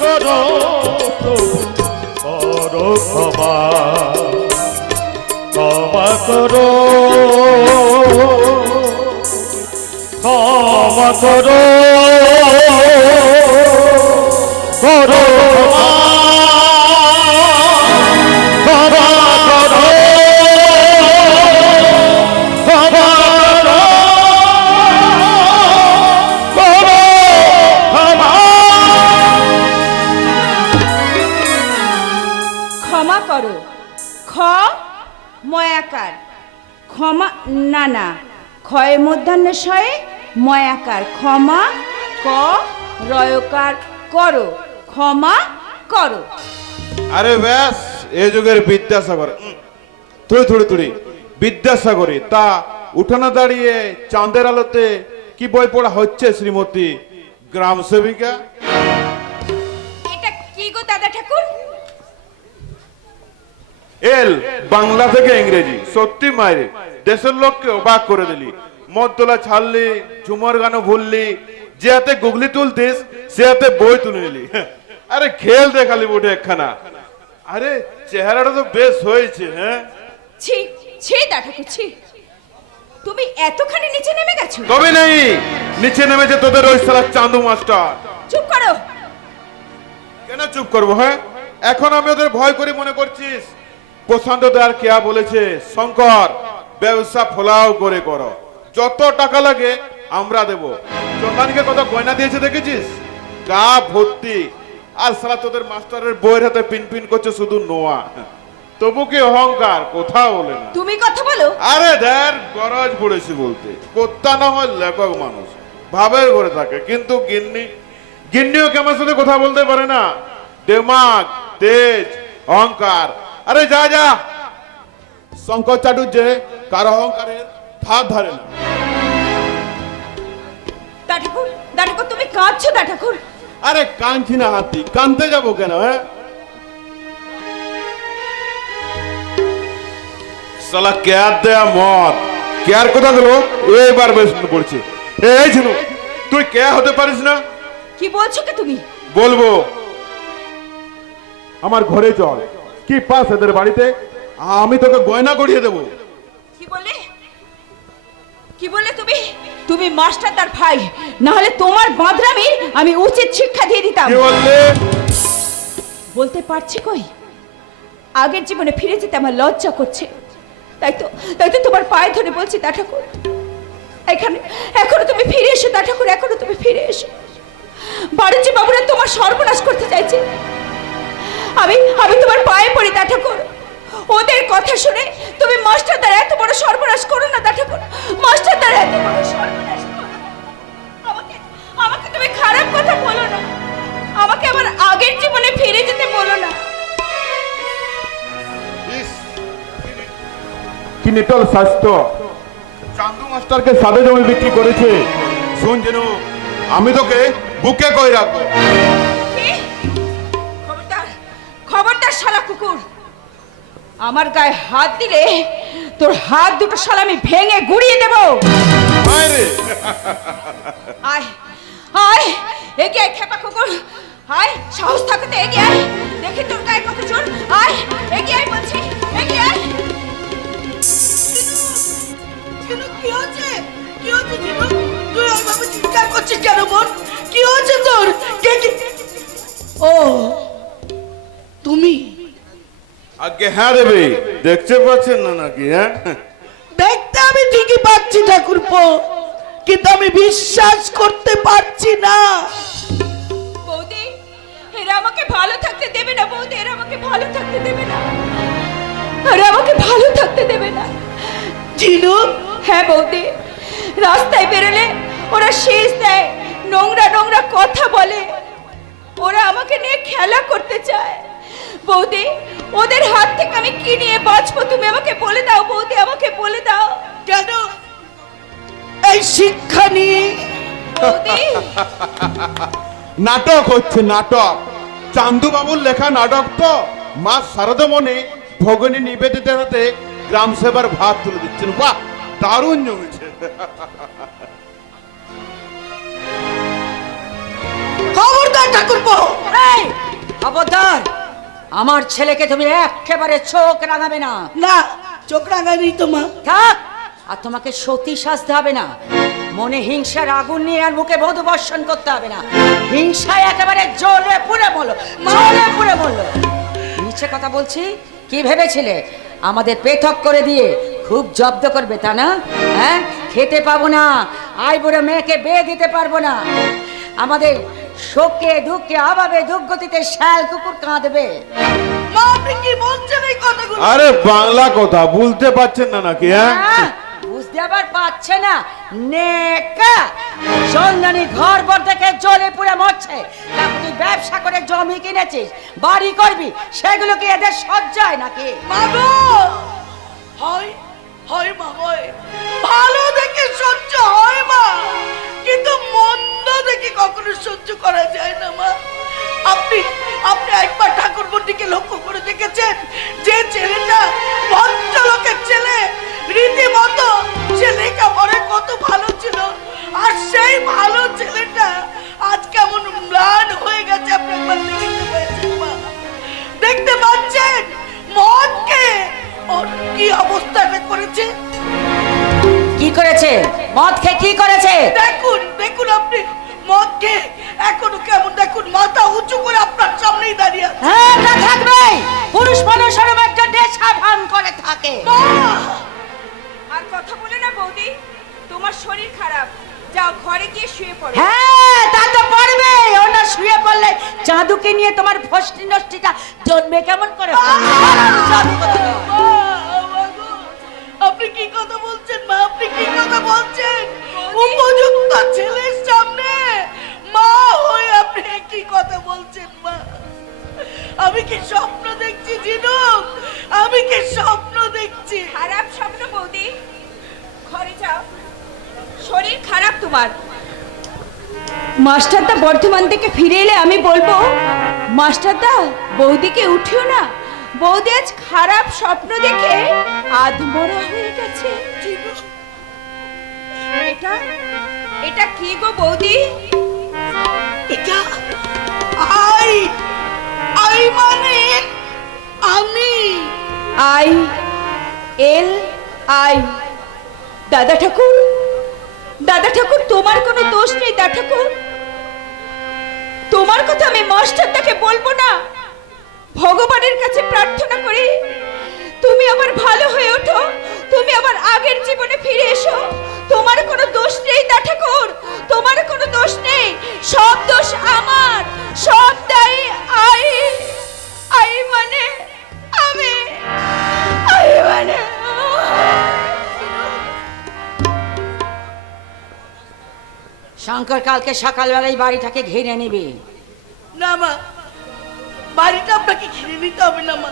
করো করো ক্ষমা ক্ষমা করো ক্ষমা করো করো ক্ষমা করো খ ময়াকার ক্ষমা না না ক্ষয় মধ্যাহ্নশয়ে ময়াকার ক্ষমা ক রয়কার করো ক্ষমা করো। আরে ব্যাস এই যুগের বিদ্যাসাগর তুড়ি বিদ্যাসাগরী তা উঠানে দাঁড়িয়ে চাঁদের আলোতে কি বই পড়া হচ্ছে শ্রীমতী গ্রাম সেবিকা? এটা কি গো দাদা ঠাকুর? এল বাংলা থেকে ইংরেজি সত্যি মায়ের দেশের লোককে অবাক করে দিলি। মদদোলা ছাড়লি, ঝুমর গানও ভুললি, যে হাতে গুগলি তুলতিস সে হাতে বই তুলে নিলি। আরে খেল দেখালি বটে একখানা। আরে চেহারাটা তো বেশ হয়েছে। হ্যাঁ ছি ছি দাদা ঠাকুর ছি, তুমি এতখানি নিচে নেমে গেছো? তবে নেই নিচে নেমেছে তোদের ওই সালা চান্দু মাস্টার। চুপ করো। কেন চুপ করবো? হ্যাঁ এখন আমি ওদের ভয় করি মনে করছিস? প্রশান্ত দার কেয়া বলেছে শঙ্কর ব্যবসা ফলাও করে করো, যত টাকা লাগে আমরা দেব। চন্দানিকে কত গয়না দিয়েছে দেখেছিস? গা ভর্তি। আর সালা তোদের মাস্টারের বইয়ের হাতে পিন করছে শুধু নোয়া, তবু কি অহংকার কোথাও বলে না। তুমি কথা বলো। আরে ধ্যার গরজ পড়েছি বলতে, কোত্তা না হয় লেখক মানুষ ভাবে করে থাকে, কিন্তু গিন্নিও কেমন সাথে কথা বলতে পারে না। দেমাগ তেজ অহংকার। আরে যা যা শঙ্কর চাটুর যে কার অহংকারের ধার ধারে না। দাদা ঠাকুর তুমি কাঁদছো দাদা ঠাকুর? আরে কাঁদছি না হাতি, কাঁদতে যাবো কেন? হ্যাঁ সালা কেয়ার দেয়া মত, কেয়ার কথা দিল এইবার বেশ মনে পড়ছে। এই ঝিনু তুই কেয়া হতে পারিস না? কি বলছো কি তুমি? বলবো আমার ঘরে চল, কি পাস এদের বাড়িতে, আমি তোকে গয়না গড়িয়ে দেবো। কি বললে তুমি? তুমি মাস্টার তার ভাই, না হলে তোমার বাঁদরামির আমি উচিত শিক্ষা দিয়ে দিতাম। কি বললে? বলতে পারছি কই, আগের জীবনে ফিরে যেতে আমার লজ্জা করছে। তাই তো তোমার পায়ে ধরে বলছি দাদা ঠাকুর, এখনো তুমি ফিরে এসো দাদা ঠাকুর, এখনো তুমি ফিরে এসো। বাড়ির বাবুরা তোমার সর্বনাশ করতে চাইছে। আমি তোমার পায়ে পড়ি দাদা ঠাকুর, ওদের কথা শুনে তুমি মাস্টার দ্বারা এত বড় সর্বনাশ করো না দাদা ঠাকুর, মাস্টার দ্বারা এত বড় সর্বনাশ করো না। আমাকে তুমি খারাপ কথা বলো না, আমাকে আমার আগের জীবনে ফিরে যেতে বলো না। কি নিটল স্বাস্থ্য, চান্দু মাস্টারকে সাদে জমি বিক্রি করেছে। শুন যেন আমি তোকে বুকে কই রাখবো। খবরদার শালা কুকুর, আমার গায়ে হাত দিলে তোর হাত দুটো শালা আমি ভেঙে গুড়িয়ে দেব। আয় আয় এগিয়ে আয় খেপা কুকুর, আয় সাহস থাকতে এগিয়ে আয়, দেখি তোর গায়ে কত জোর। আয় এগিয়ে আয় বলছি, এগিয়ে আয়। কি হচ্ছে? কি হচ্ছে জিনু? তুই ওইভাবে চিৎকার করছিস কেন বোন? কি হচ্ছে তোর? ও তুমি? আগে হ্যাঁ দেবে, দেখতে পাচ্ছেন না নাকি? হ্যাঁ দেখতে আমি ঠিকই পাচ্ছি ঠাকুরপো, কিন্তু আমি বিশ্বাস করতে পারছি না। বৌদি এরা আমাকে ভালো থাকতে দেবে না, বৌদি এরা আমাকে ভালো থাকতে দেবে না, আরে আমাকে ভালো থাকতে দেবে না। জিনু? হ্যাঁ বৌদি, রাস্তায় বেরোলে ওরা শেষ দেয়, নোংরা নোংরা কথা বলে, ওরা আমাকে নিয়ে খেলা করতে চায়। বৌদি ওদের হাত থেকে আমি কি নিয়ে বাঁচবো তুমি আমাকে বলে দাও বৌদি, আমাকে বলে দাও। কেন এই শিক্ষা নিয়ে? বৌদি নাটক হচ্ছে নাটক, চান্দু বাবুর লেখা নাটক তো। মা শারদামণি ভগিনী নিবেদিতার হাতে গ্রাম সেবার ভাত তুলে দিচ্ছেন। বাহ দারুণ জমেছে। খবরদার ঠাকুরপো। এই খবরদার, আমার ছেলেকে তুমি একেবারে চোখ রাঙাবে না। না, চোখ রাঙানি তো মা। থাক, আর তোমাকে সতী সাজতে হবে না। মনে হিংসার আগুন নিয়ে আর মুখে মধু বর্ষণ করতে হবে না। হিংসায় একেবারে জ্বলে পুড়ে বলো, জ্বলে পুড়ে বললো। নিচে কথা বলছি, কি ভেবেছিলে আমাদের পৃথক করে দিয়ে খুব জব্দ করবে তা না? হ্যাঁ, খেতে পাবো না, আই বুড়ো মেয়েকে বিয়ে দিতে পারবো না, আমাদের শোকে দুঃখে অভাবে দুর্গতিতে শ্যাল কুকুর কাঁদবে। মা, আপনি কি বলছেন এই কথাগুলো? আরে বাংলা কথা বলতে পারছেন না নাকি? হ্যাঁ, হ্যাঁ, বুঝতে আবার পারছে না? নেকা সন্ধানী ঘর বর থেকে জ্বলে পুড়ে মরছে, তারপর তুই ব্যবসা করে জমি কিনেছিস, বাড়ি করবি, সেগুলো কি এদের সজ্জায় নাকি? মা গো, হয় হয় মা, হয়। ভালো দেখে সহ্য হয় মা, কিন্তু মন্দ দেখে কখনো সহ্য করা যায় না মা। আপনি আপনি একবার ঠাকুরপোর দিকে লক্ষ্য করে দেখেছেন যে ছেলেটা ভদ্রলোকের ছেলে, রীতিমতো সে লেখাপড়ায় কত ভালো ছিল, আর সেই ভালো ছেলেটা আজ কেমন ম্লান হয়ে গেছে আপনি একবার দেখতে পেয়েছেন মা? দেখতে পাচ্ছেন মদকে ওর কি অবস্থাটা করেছে? কি করেছে? মদ খেয়ে কি করেছে? দেখুন দেখুন, আপনি মদ খেয়ে এখনো কেমন, দেখুন মাথা উঁচু করে আপনার সামনেই দাঁড়িয়ে আছে। হ্যাঁ, তা থাকবেই। পুরুষ মানুষের একটা নেশা ভান করে থাকে। মা! আর কথা বলে না বৌদি, তোমার শরীর খারাপ, যাও ঘরে গিয়ে শুয়ে পড়ো। হ্যাঁ, তা তো পারবে। ওনা শুয়ে পড়লে জাদুকে নিয়ে তোমার ফষ্টি নষ্টিটা জন্মে কেমন করে? জাদু কথা নয়। মা, মা গো, আপনি কি কথা বলছেন মা? আপনি কি কথা বলছেন? উপযুক্ত ছেলের সামনে মা হয়ে আপনি কি কথা বলছেন মা? আমি কি স্বপ্ন দেখছি জিনুক? আমি কি স্বপ্ন দেখছি? খারাপ স্বপ্ন বৌদি, ঘরে যাও, শরীর খারাপ তোমার। মাস্টারদা বর্ধমান থেকে ফিরে এলে আমি বলবো, মাস্টারদা বৌদিকে উঠিও না, বৌদি আজ খারাপ স্বপ্ন দেখে আধমরা হয়ে গেছে। এটা এটা কি গো বৌদি? এটা আই আই মানে আমি। I L I. দাদা ঠাকুর, দাদা ঠাকুর, তোমার কোনো দোষ নেই দাদা ঠাকুর। তোমার কথা আমি মাস্টারদাকে বলবো না, ভগবানের কাছে প্রার্থনা করি তুমি আবার ভালো হয়ে ওঠো, তুমি আবার আগের জীবনে ফিরে এসো। তোমার কোনো দোষ নেই দাদা ঠাকুর, তোমার কোনো দোষ নেই, সব দোষ আমার, সব দায়ী আই। আই মানে আমি, আই মানে শঙ্কর কালকে সকালবেলায় বাড়িটাকে ঘিরে নিবি। না মা, বাড়িটা আপনাকে ঘিরে নিতে হবে না মা,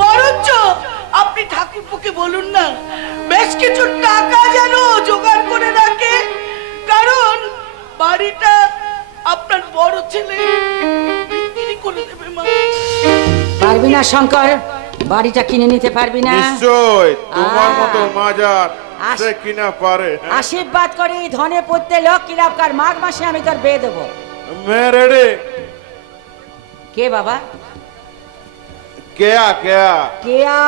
বরঞ্চ আপনি ঠাকুরপোকে বলুন না বেশ কিছু টাকা যেন জোগাড় করে রাখে, কারণ বাড়িটা আপনার বড় ছেলে বিক্রি করে দেবে মা। পারবি না শঙ্কর, বাড়িটা কিনে নিতে পারবি না? নিশ্চয় তোমার আহ। মতো মাজার আস- সে কিনা পারে। আশীর্বাদ করি ধনে পড়তে লোক কিরাবকার মাঘ মাসে আমি তোর বিয়ে দেবো। মেরে রে কে বাবা? কেয়া কেয়া, কেয়া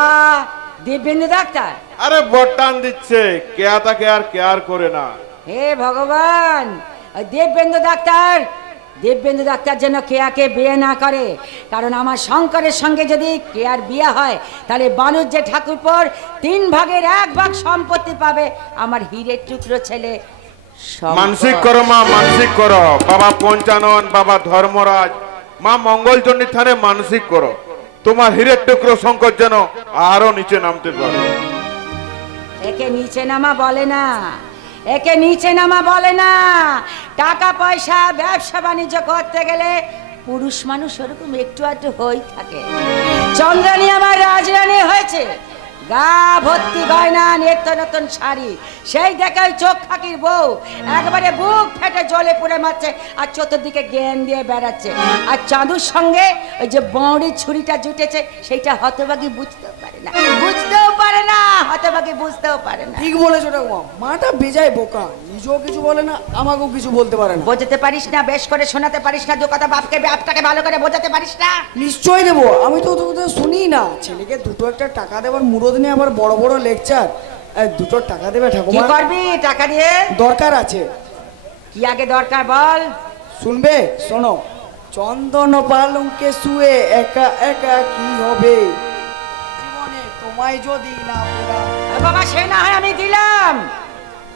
দিব্যেন্দু ডাক্তার? আরে বটান দিচ্ছে, কেয়া তাকে আর কেয়ার করে না। হে ভগবান, ওই দিব্যেন্দু ডাক্তার, দিব্যেন্দু ডাক্তার যেন কেয়াকে বিয়ে না করে, কারণ আমার শঙ্করের সঙ্গে যদি কেয়ার বিয়ে হয় তাহলে বাণুজ্যে ঠাকুরপোর 3 ভাগের 1 ভাগ সম্পত্তি পাবে আমার হীরের টুকরো ছেলে শঙ্কর। মানসিক করো মা, মানসিক করো। বাবা পঞ্চানন, বাবা ধর্মরাজ, মা মঙ্গলচণ্ডী থানে মানসিক করো, তোমার হীরের টুকরো শঙ্কর যেন আরো নিচে নামতে পারে। একে নিচে নামা বলে না, একে নিচে নামা বলে না। টাকা পয়সা ব্যবসা বাণিজ্য করতে গেলে পুরুষ মানুষ ওরকম একটু আধটু হয়ে থাকে। চন্দ্রানী আমার রাজরানী হয়েছে, গা ভর্তি গয়না, নিত্য নতুন শাড়ি, সেই দেখে ওই চোখ খাকির বউ একবারে বুক ফেটে জ্বলে পুড়ে মারছে আর চতুর্দিকে জ্ঞান দিয়ে বেড়াচ্ছে। আর চাঁদুর সঙ্গে ওই যে বৌড়ির ছুরিটা জুটেছে সেইটা হতভাগী বুঝতেও পারে না, বুঝতেও পারে পারে না, হতভাগী বুঝতেও পারে না। ঠিক বলেছো ঠাকুমা, মাটা বেজায় বোকা, নিজেও কিছু বলে না, আমাকেও কিছু বলতে পারে না। বোঝাতে পারিস না, বেশ করে শোনাতে পারিস না, দু কথা বাপটাকে ভালো করে বোঝাতে পারিস না। নিশ্চয়ই দেবো, আমি তো তোকে শুনি না। ছেলেকে দুটো একটা টাকা দেবার মুরদ নিয়ে আবার বড় বড় লেকচার। দুটো টাকা দেবে কি ঠাকুমা? করবি টাকা দিয়ে? দরকার আছে। কি আগে দরকার বল। শুনবে? শোনো। চন্দন পালঙ্কে শুয়ে একা একা কি হবে, জীবনে তোমায় যদি না পেলাম। বাবা সে না হয় আমি দিলাম,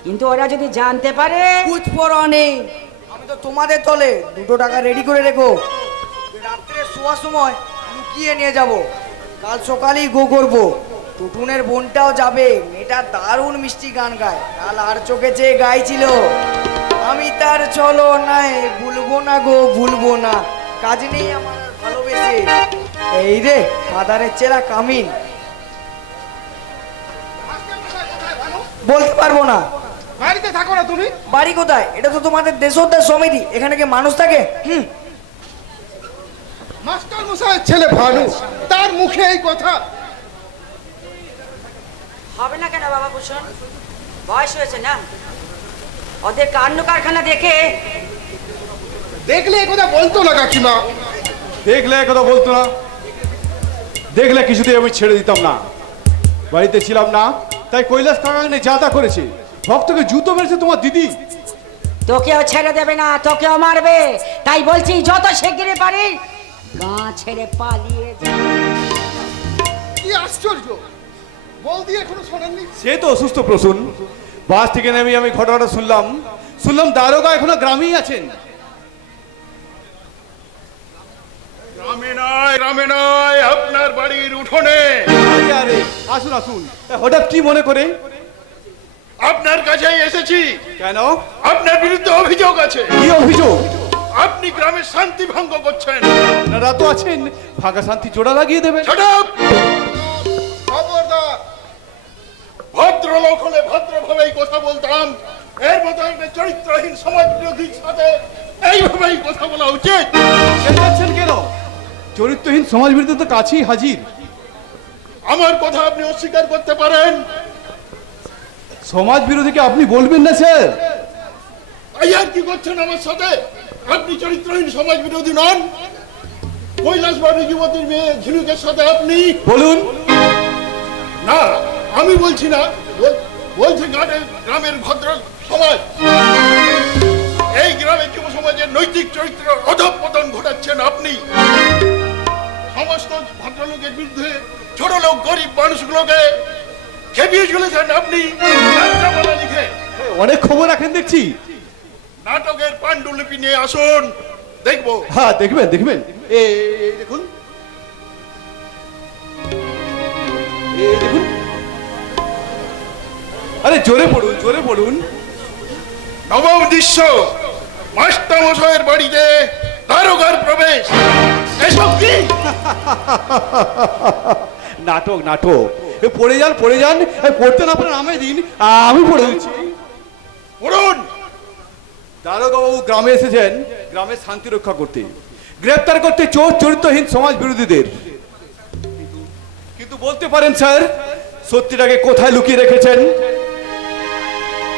কিন্তু ওরা যদি জানতে পারে। কুছ পরোয়া নেই, আমি তো তোমাদের তলে। দুটো টাকা রেডি করে রেখো, রাত্রে শোয়ার সময় লুকিয়ে নিয়ে যাব। কাল সকালেই গো করবো। টুটুনের বোনটাও যাবে, মেয়েটা দারুণ মিষ্টি গান গায়। কাল আর চোখে চেয়ে গাইছিল, আমি তার চলো নাই ভুলবো না গো ভুলবো না, কাজ নেই আমার আর ভালোবেসে। এই রে ফাদারের চেলা কামিন। বলতে পারবো না। বাড়িতে থাকো না তুমি? বাড়ি কোথায়? এটা তো তোমাদের দেশোদ্ধার সমিতি, এখানে কি মানুষ থাকে? মাস্টার মশাইয়ের ছেলে ভানু, তার মুখে এই কথা। হবে না কেন বাবা ভূষণ, বয়স হয়েছে না, ওদের কাণ্ড কারখানা দেখে। দেখলে এই কথা বলতো না কাকিমা। দেখলে কথা বলতো না, দেখলে কিছুতেই আমি ছেড়ে দিতাম না। বাড়িতে ছিলাম না, তাই কৈলাস কাকা নিয়ে যা তা করেছে। ভক্তকে জুতো মেরেছে তোমার দিদি। তোকেও ছেড়ে দেবে না, তোকেও মারবে। তাই বলছি যত শিগগিরই পারিস গাঁ ছেড়ে পালিয়ে যা। কি আশ্চর্য, বৌদি এখনো শোনেননি? সে তো অসুস্থ প্রসূন। বাস থেকে নেমে আমি ঘটনাটা শুনলাম দারোগা এখনো গ্রামেই আছেন। গ্রামে নয়, আপনার বাড়ির উঠোনে। আরে আরে আসুন আসুন, হঠাৎ কি মনে করে? আপনার কাছেই এসেছি। কেন? আপনার বিরুদ্ধে অভিযোগ আছে। কি অভিযোগ? আপনি গ্রামের শান্তি ভঙ্গ করছেন। আপনারা তো আছেন, ফাঁকা শান্তি জোড়া লাগিয়ে দেবেন। Shut up! খবরদার। ভদ্রলোক হলে ভদ্রভাবেই কথা বলতাম। এর মতো একটা চরিত্রহীন সমাজ বিরোধীর সাথে এইভাবেই কথা বলা উচিত। চেঁচাচ্ছেন কেন? চরিত্রহীন সমাজ বিরোধী তো কাছেই হাজির। আমার কথা আপনি অস্বীকার করতে পারেন? সমাজ বিরোধীকে আপনি বলবেন না স্যার? এই আর কি করছেন আমার সাথে? আপনি চরিত্রহীন সমাজ বিরোধী নন। কৈলাসবাড়ি যুবতীর মেয়ে ঝিনুকের সাথে আপনি বলুন। না, আমি বলছি না, বলছে গ্রামের ভদ্র সমাজ। এই গ্রামের যুব সমাজের নৈতিক চরিত্র অধঃপতন ঘটাচ্ছেন আপনি। সমস্ত ভদ্রলোকের বিরুদ্ধে ছোট লোক গরিব মানুষগুলোকে খেপিয়ে চলেছেন আপনি যাত্রাপালা লিখে। অনেক খবর রাখেন দেখছি। নাটকের পাণ্ডুলিপি নিয়ে আসুন, দেখবো। হ্যাঁ দেখবেন দেখবেন। এই দেখুন, এই দেখুন। আরে জোরে পড়ুন, জোরে পড়ুন। নবম দৃশ্য, মাস্টারমশাইয়ের বাড়িতে দারোগার প্রবেশ। এসব কি? নাটক নাটক। পড়ে যান পড়ে যান, পড়তে না পারেন নামে দিন, আমি পড়ে দিচ্ছি। পড়ুন। দারোগাবাবু গ্রামে এসেছেন গ্রামের শান্তি রক্ষা করতে, গ্রেপ্তার করতে চোর চরিত্রহীন সমাজ বিরোধীদের। কিন্তু বলতে পারেন স্যার, সত্যিটাকে কোথায় লুকিয়ে রেখেছেন?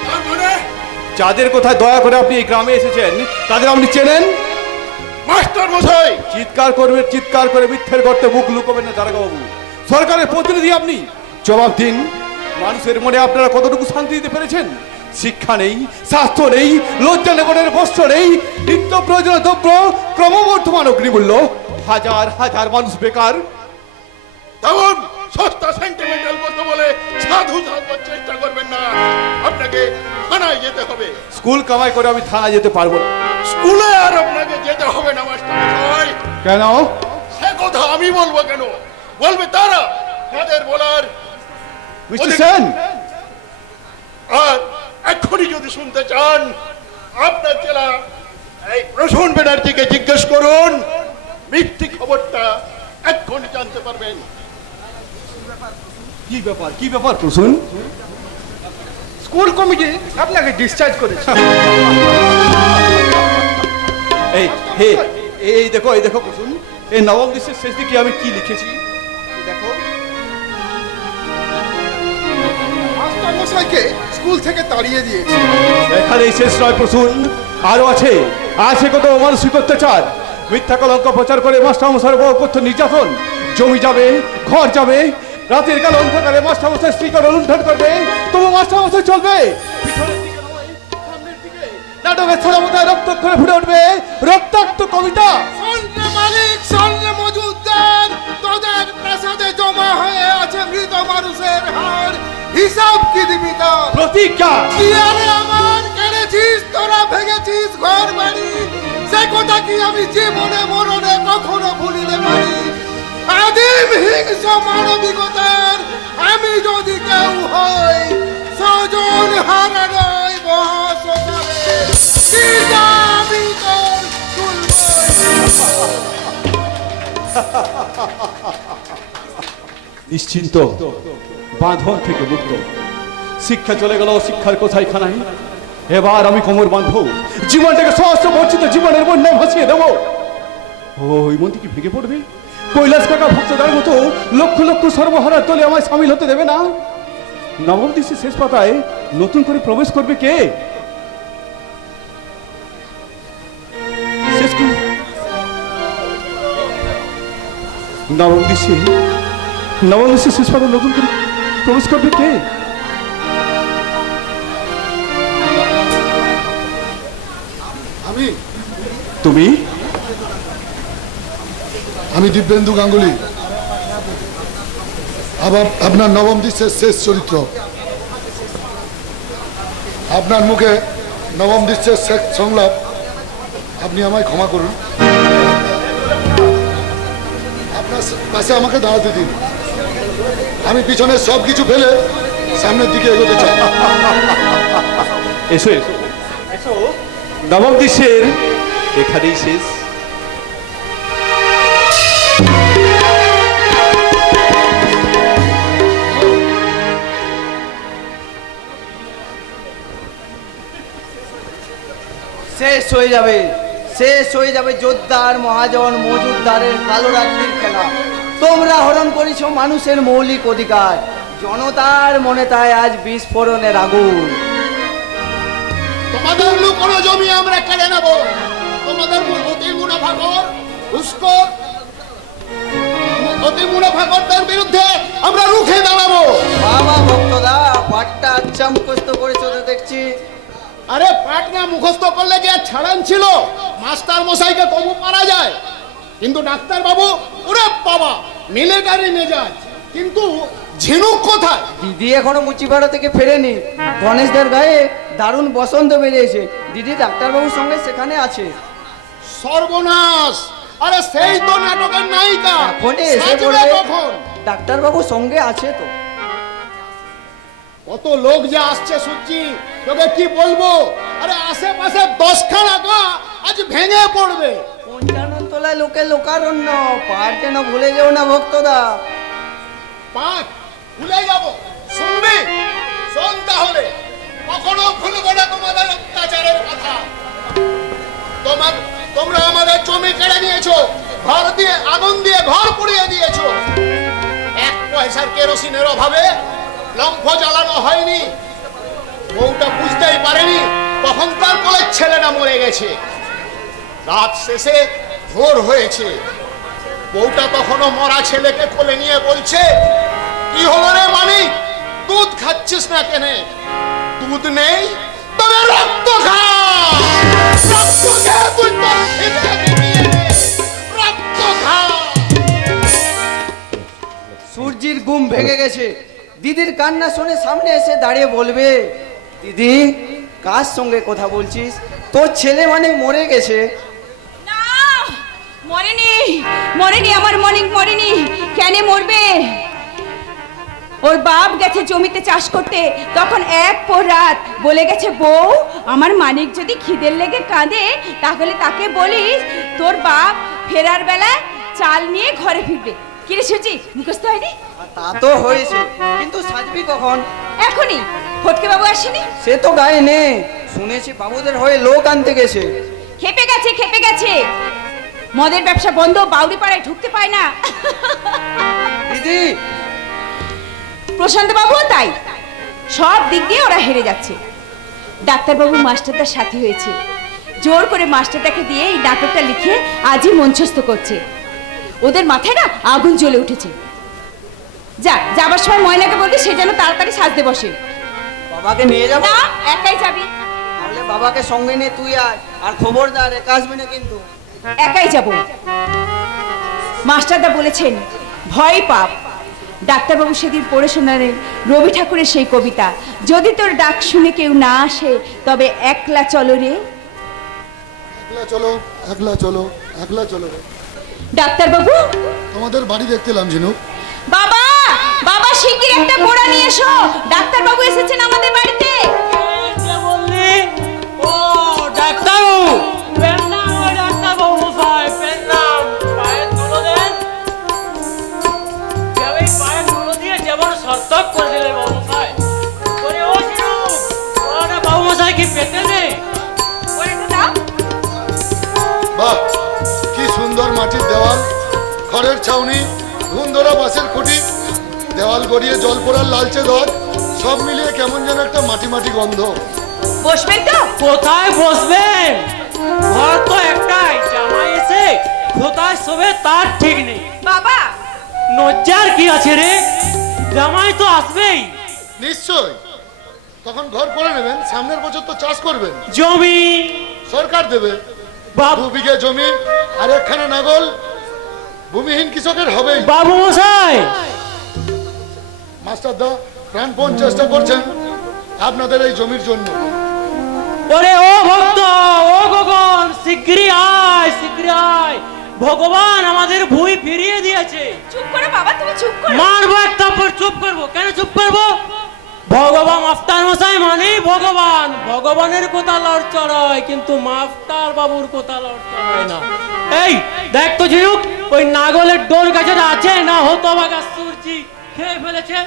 তার মানে যাদের কোথায় দয়া করে আপনি এই গ্রামে এসেছেন তাদের আপনি চেনেন? মাস্টারমশাই, চিৎকার করে মিথ্যের গর্তে মুখ লুকোবেন না দারোগাবাবু। সরকারের প্রতিনিধি আপনি, জবাব দিন। মানুষের মনে আপনারা কতটুকু শান্তি দিতে পেরেছেন? শিক্ষা নেই, স্বাস্থ্য নেই, লজ্জা নেবনের বস্ত্র নেই, নিত্য প্রয়োজনীয় দ্রব্য ক্রমবর্ধমান অগ্নিমূল্য, হাজার হাজার মানুষ বেকার। তেমন সস্তা সেন্টিমেন্টাল কথা বলে সাধু সাধবার চেষ্টা করবেন না। আপনাকে থানায় যেতে হবে। স্কুল কামাই করে আমি থানায় যেতে পারবো না। স্কুলে আর আপনাকে যেতে হবে না মাস্টারমশাই। কেন? সে কথা আমি বলবো কেন, বলবে তারা যাদের বলার। মিস্টার সেন, আর এক্ষুনি যদি শুনতে চান, আপনার জেলা এই প্রসূন ব্যানার্জিকে জিজ্ঞেস করুন। মিথ্যে খবরটা এক্ষুনি জানতে পারবেন। কি ব্যাপার প্রসূন? স্কুল কমিটি আপনাকে ডিসচার্জ করেছে। এই দেখো প্রসূন, এই নবম দৃশ্যের শেষ দিকে আমি কি লিখেছি দেখো। মশাইকে স্কুল থেকে তাড়িয়ে দিয়েছে। এখানেই শেষ নয় প্রসূন, আরো আছে, আছে কত মানসিক অত্যাচার, মিথ্যা কলঙ্ক প্রচার করে মাস্টারমশাইয়ের উপর করত নির্যাতন। জমি যাবে, ঘর যাবে, রাতের কাল অন্ধকারে মাস্টারমশাই স্ত্রীকে লুণ্ঠন করবে, তবু মাস্টারমশাই চলবে। পিছনের দিকে নয়, সামনের দিকে নাটকের ছড়ামতায় রক্তক্ষরে ফুটে উঠবে রক্তাক্ত কবিতা। সন্ধ্যে মালিক, সন্ধ্যে মজুদদার, তোদের প্রাসাদে জমা হয়ে আছে মৃত মানুষের হাড়, হিসাব কি দিবি তার? প্রতিজ্ঞা। কি আরে আমার কেড়েছিস, তোরা ভেঙেছিস ঘর বাড়ি, সে কথা কি আমি জীবনে মরণে কখনো ভুলিতে পারি? আদিম হিংস মানবিকতার আমি যদি কেউ হই, স্বজন হারানোই বহস করে, কি দাবি তোর তুলবই? নিশ্চিন্ত, বাঁধন থেকে মুক্ত। শিক্ষা চলে গেল শিক্ষার কোথায় খানায়, এবার আমি কোমর বাঁধবো, জীবনটাকে সহস্র বঞ্চিত জীবনের বন্যা ভাসিয়ে দেবো। ওই মন্দির কি ভেঙে পড়বে? কৈলাস কাকা ভক্তদার মতো লক্ষ লক্ষ সর্বহারার তলে আমায় সামিল হতে দেবে না। নবম দিশে শেষ পাতায় নতুন করে প্রবেশ করবে কে? শেষ করে নবম দিশে শেষ পাতায় নতুন করে প্রবেশ করবে কে? আমি তুমি? আমি দিব্যেন্দু গাঙ্গুলি, আবার আপনার নবম দৃশ্যের শেষ চরিত্র। আপনার মুখে নবম দৃশ্যের শেষ সংলাপ, আপনি আমায় ক্ষমা করুন। আপনার পাশে আমাকে দাঁড়াতে দিন, আমি পিছনে সব কিছু ফেলে সামনের দিকে এগোতে চাই। এসো এসো এসো, নবম দৃশ্যের এখানেই শেষ। শেষ হয়ে যাবে, শেষ হয়ে যাবে যোদ্ধার মহাজন মজুদ্দারের কালো রাত্রির খেলা। তোমরা হরণ করেছো মানুষের মৌলিক অধিকার, জনতার মনে তাই আজ বিস্ফোরণের আগুন। তোমাদের লুকোনো জমি আমরা কেড়ে নেব, তোমাদের অতি মুনাফাখোর ঘুষখোর অতি মুনাফাখোরদের বিরুদ্ধে আমরা রুখে দাঁড়াবো। বাবা ভক্তদা, পাটটা আচ্ছা মুখস্থ করেছো তো দেখছি। আরে পাটনা মুখস্থ করলে কি আর ছাড়ান ছিল? মাস্টার মশাইকে তবু পারা যায়, কিন্তু ডাক্তার বাবু ওরে বাবা মিলিটারি মেজাজ। কিন্তু ঝিনুক কোথায়? দিদি এখনো মুচিপাড়া থেকে ফেরেনি, গণেশদের গায়ে দারুণ বসন্ত বেরিয়েছে। দিদি ডাক্তারবাবুর সঙ্গে সেখানে আছে। সর্বনাশ! আরে সেই তো নাটকের নায়িকা, ফোনে এসে সাজবে বলবে কখন? ডাক্তারবাবুর সঙ্গে আছে তো। কত লোক যে আসছে শুনছি, তোকে কি বলবো? আরে আশেপাশে 10খানা গা আজ ভেঙে পড়বে। 55 তলায় লোকে লোকারণ্য, পার যেন ভুলে যেও না ভক্তদা। পাক ভুলে যাব, শুনবি? শোন তাহলে, কখনো ভুলবো না তোমাদের অত্যাচারের কথা। তোমরা আমাদের জমি কেড়ে নিয়েছো, ঘর দিয়ে আগুন দিয়ে ঘর পুড়িয়ে দিয়েছো। 1 পয়সার কেরোসিনের অভাবে লম্ফ জ্বালানো হয়নি। বউটা বুঝতেই পারেনি তখন তার কোলের ছেলেটা মরে গেছে। রাত শেষে ভোর হয়েছে, বউটা তখনও মরা ছেলেকে কোলে নিয়ে বলছে, কি হলো রে মানিক, দুধ খাচ্ছিস না কেন? দুধ নেই তবে রক্ত খা, রক্ত খা, তুই তো খিদে মিটিয়ে নে, রক্ত খা। সূর্যির ঘুম ভেঙে গেছে। দিদির কান্না শুনে সামনে এসে দাঁড়িয়ে বলবে, দিদি কার সঙ্গে কথা বলছিস? তোর ছেলে মানে মরে গেছে। না, মরেনি, মরেনি, আমার মনিক মরেনি। কেন মরবে? ওর বাপ গেছে জমিতে চাষ করতে, তখন এক পর রাত বলে গেছে, বউ আমার মানিক যদি খিদের লেগে কাঁদে তাহলে তাকে বলিস তোর বাপ ফেরার বেলায় চাল নিয়ে ঘরে ফিরবে। কিরে সুচি, মুখস্থ হয়নি? তা তো হয়েছে, কিন্তু সাজবি কখন? এখনই। ফটকে বাবু আসেনি? সে তো গায়ে নেই, শুনেছি বাবুদের হয়ে লোক আনতে গেছে। খেপে গেছে, খেপে গেছে। মদের ব্যবসা বন্ধ, বাউরি পাড়ায় ঢুকতে পায় না। দিদি প্রশান্ত বাবু তাই সব দিক দিয়ে ওরা হেরে যাচ্ছে। ডাক্তারবাবু মাস্টারটার সাথে হয়েছে, জোর করে মাস্টারটাকে দিয়ে এই নাটকটা লিখে আজই মঞ্চস্থ করছে। ওদের মাথায় না আগুন জ্বলে উঠেছে। যাবার সময় ময়নাকে বলবি সে যেন তাড়াতাড়ি সাজতে বসে। বাবাকে নিয়ে যাবো না, একাই যাবি। তাহলে বাবাকে সঙ্গে নিয়ে তুই আয়, আর খবরদার একা আসবি না কিন্তু। একাই যাব। মাস্টারদা বলেছেন ভয় পাপ। ডাক্তারবাবু সেদিন পড়ে শোনালেন রবি ঠাকুরের সেই কবিতা, যদি তোর ডাক শুনে কেউ না আসে তবে একলা চলো রে। একলা চলো, একলা চলো, একলা চলো। ডাক্তারবাবু, তোমাদের বাড়ি দেখতে এলাম ঝিনুক। বাবা বাবা শিগগির একটা ঘোড়া নিয়ে এসো, ডাক্তারবাবু এসেছেন আমাদের বাড়িতে। বাহ, কি সুন্দর মাটির দেওয়াল, খড়ের ছাউনি, ধুন্ধরা বাঁশের খুঁটি, দেওয়াল গড়িয়ে জল পড়ার লালচে দর, সব মিলিয়ে কেমন যেন একটা মাটি মাটি গন্ধ। বসবেন তো? কোথায় বসবেন? ঘর তো একটাই, জামাই এসে কোথায় শোবে তার ঠিক নেই। বাবা, লজ্জার কি আছে রে? জামাই তো আসবেই। নিশ্চয়, তখন ঘর করে নেবেন, সামনের বছর তো চাষ করবেন। জমি সরকার দেবে, বাবু 2 বিঘে জমি আর একখানা নাগল, ভূমিহীন কৃষকের হবেই। বাবু মশাই, মাস্টার দা প্রাণপণ চেষ্টা করছেন আপনাদের এই জমির জন্য। ওরে ও ভক্ত, ও গগন, শীঘ্রই আয়, শীঘ্রই আয়। ভগবান আমাদের ভুঁই ফিরিয়ে দিয়েছে। চুপ করো বাবা, তুমি চুপ করো। মারবো এক থাপ্পড়। চুপ করবো কেন? চুপ করবো? ভগবান মাস্টার মশাই মানেই ভগবান। ভগবানের কথা লড়চড় হয়, কিন্তু মাস্টার বাবুর কথা লড়চড় হয় না। এই দেখ তো ঝিনুক, ওই নাগলের ডোর গাছের আছে না হতো বাগা সূর্যি খেয়ে ফেলেছে।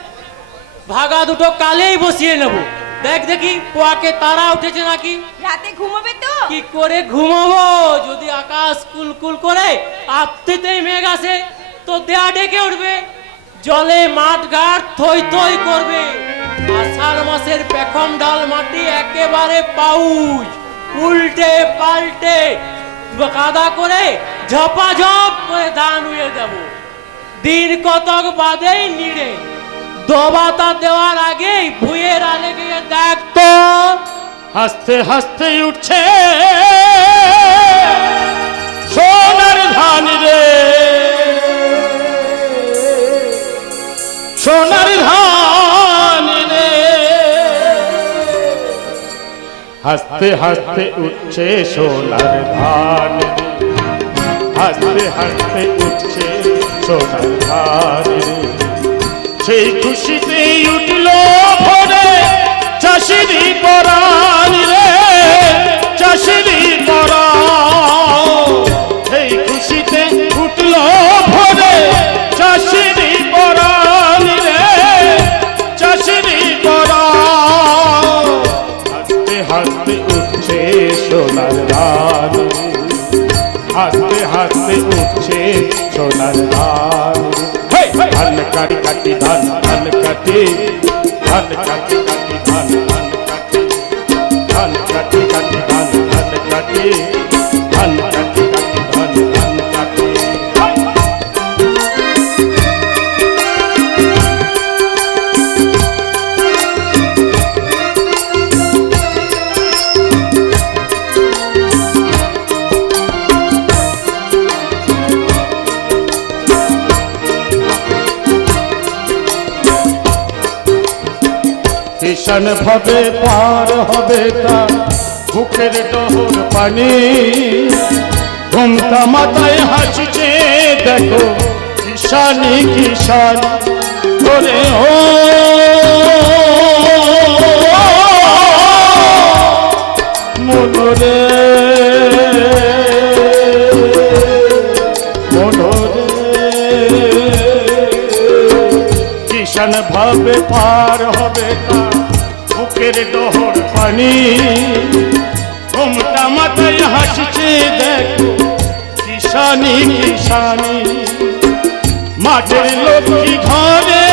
ভাগা দুটো কালেই বসিয়ে নেব। দেখ দেখি পোয়াকে তারা উঠেছে নাকি। রাতে ঘুমাবে তো? কি করে ঘুমাবো? যদি আকাশ কুলকুল করে আপতিতেই মেঘ আসে তো দেয়া ডেকে উঠবে, জলে মাঠ ঘাট থই থই করবে। আষাঢ় মাসের পেখম ডাল মাটি একেবারে পাউজ, উল্টে পাল্টে কাদা করে ঝপাঝপ করে ধান উড়িয়ে দেব। দিন কতক বাদেই নিড়ে দোবাতা দেওয়ার আগেই ভুঁয়ের আলে গিয়ে দেখ তো হাসতে হাসতে উঠছে সোনার ধান রে, সোনার ধান রে। হাসতে হাসতে উঠছে সোনার ধান রে, হাসতে হাসতে উঠছে সোনার ধান রে। সেই খুশিতে উঠল ভরে চাষিরি পরাণ রে, চাষিরি পরাণ। সেই খুশিতে উঠল ভরে চাষিরি পরাণ রে, চাষিরি পরাণ। হাসতে হাসতে উঠছে সোনার ধান, হাসতে হাসতে উঠছে সোনার ধান। ধান কাটি কাটি ধান, ধান কাটি, ধান কাটি কাটি ধান, ধান কাটি, ধান কাটি কাটি ধান, ধান কাটি, ধান কাটি কাটি ধান, ধান কাটি। কিষান ভাবে পার হবে তার বুকের ডহর পানি, ঘুমটা মাথায় হাসছে দেখো কিষানি কিষানি করে। ও মনোরে মনোরে, কিষান ভাবে পার হবে তার বুকের ডহর পানি, ঘুমটা মাথায় হাসছে দেখো কিষানি কিষানি। মাঠের লক্ষ্মী ঘরে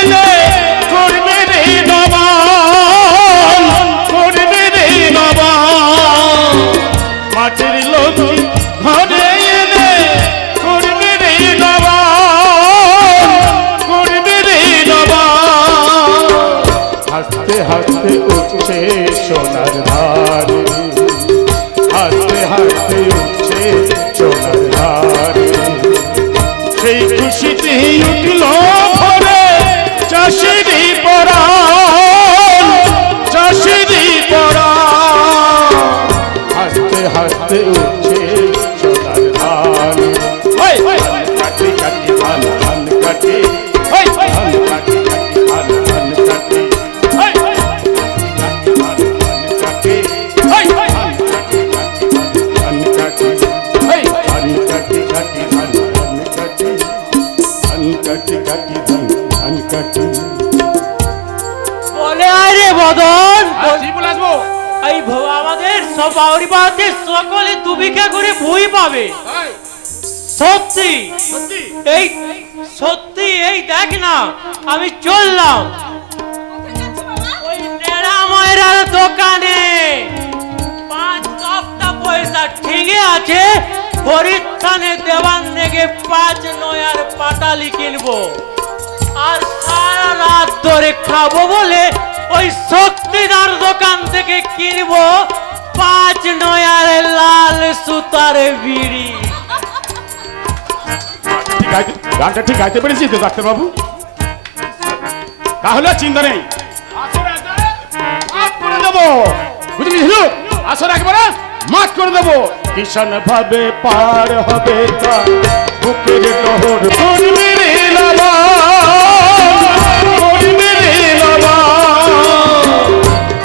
এলে করবে রে বাবা, বাউরি বাড়িতে সকলে 2 বিঘা করে ভুঁই পাবে। সত্যি এই সত্যি, এই দেখ না আমি চললাম ওই নিরাময়ের দোকানে। 5-10টা পয়সা ঠিকই আছে, হরিস্থানে দেওয়ান থেকে 5 নয়ার পাটালি কিনবো, আর সারা রাত ধরে খাবো বলে ওই শক্তিদার দোকান থেকে কিনবো 5 নয়ার লাল সুতার বিড়ি। গানটা ঠিক গাইতে পেরেছি তো ডাক্তারবাবু? তাহলে আর চিন্তা নেই, মাফ করে দেবো, বুঝলি? আসর একবারে মাফ করে দেবো। কিষান ভাবে পার হবে তা বুকের ডহর করবে রে লালা, করবে রে লালা।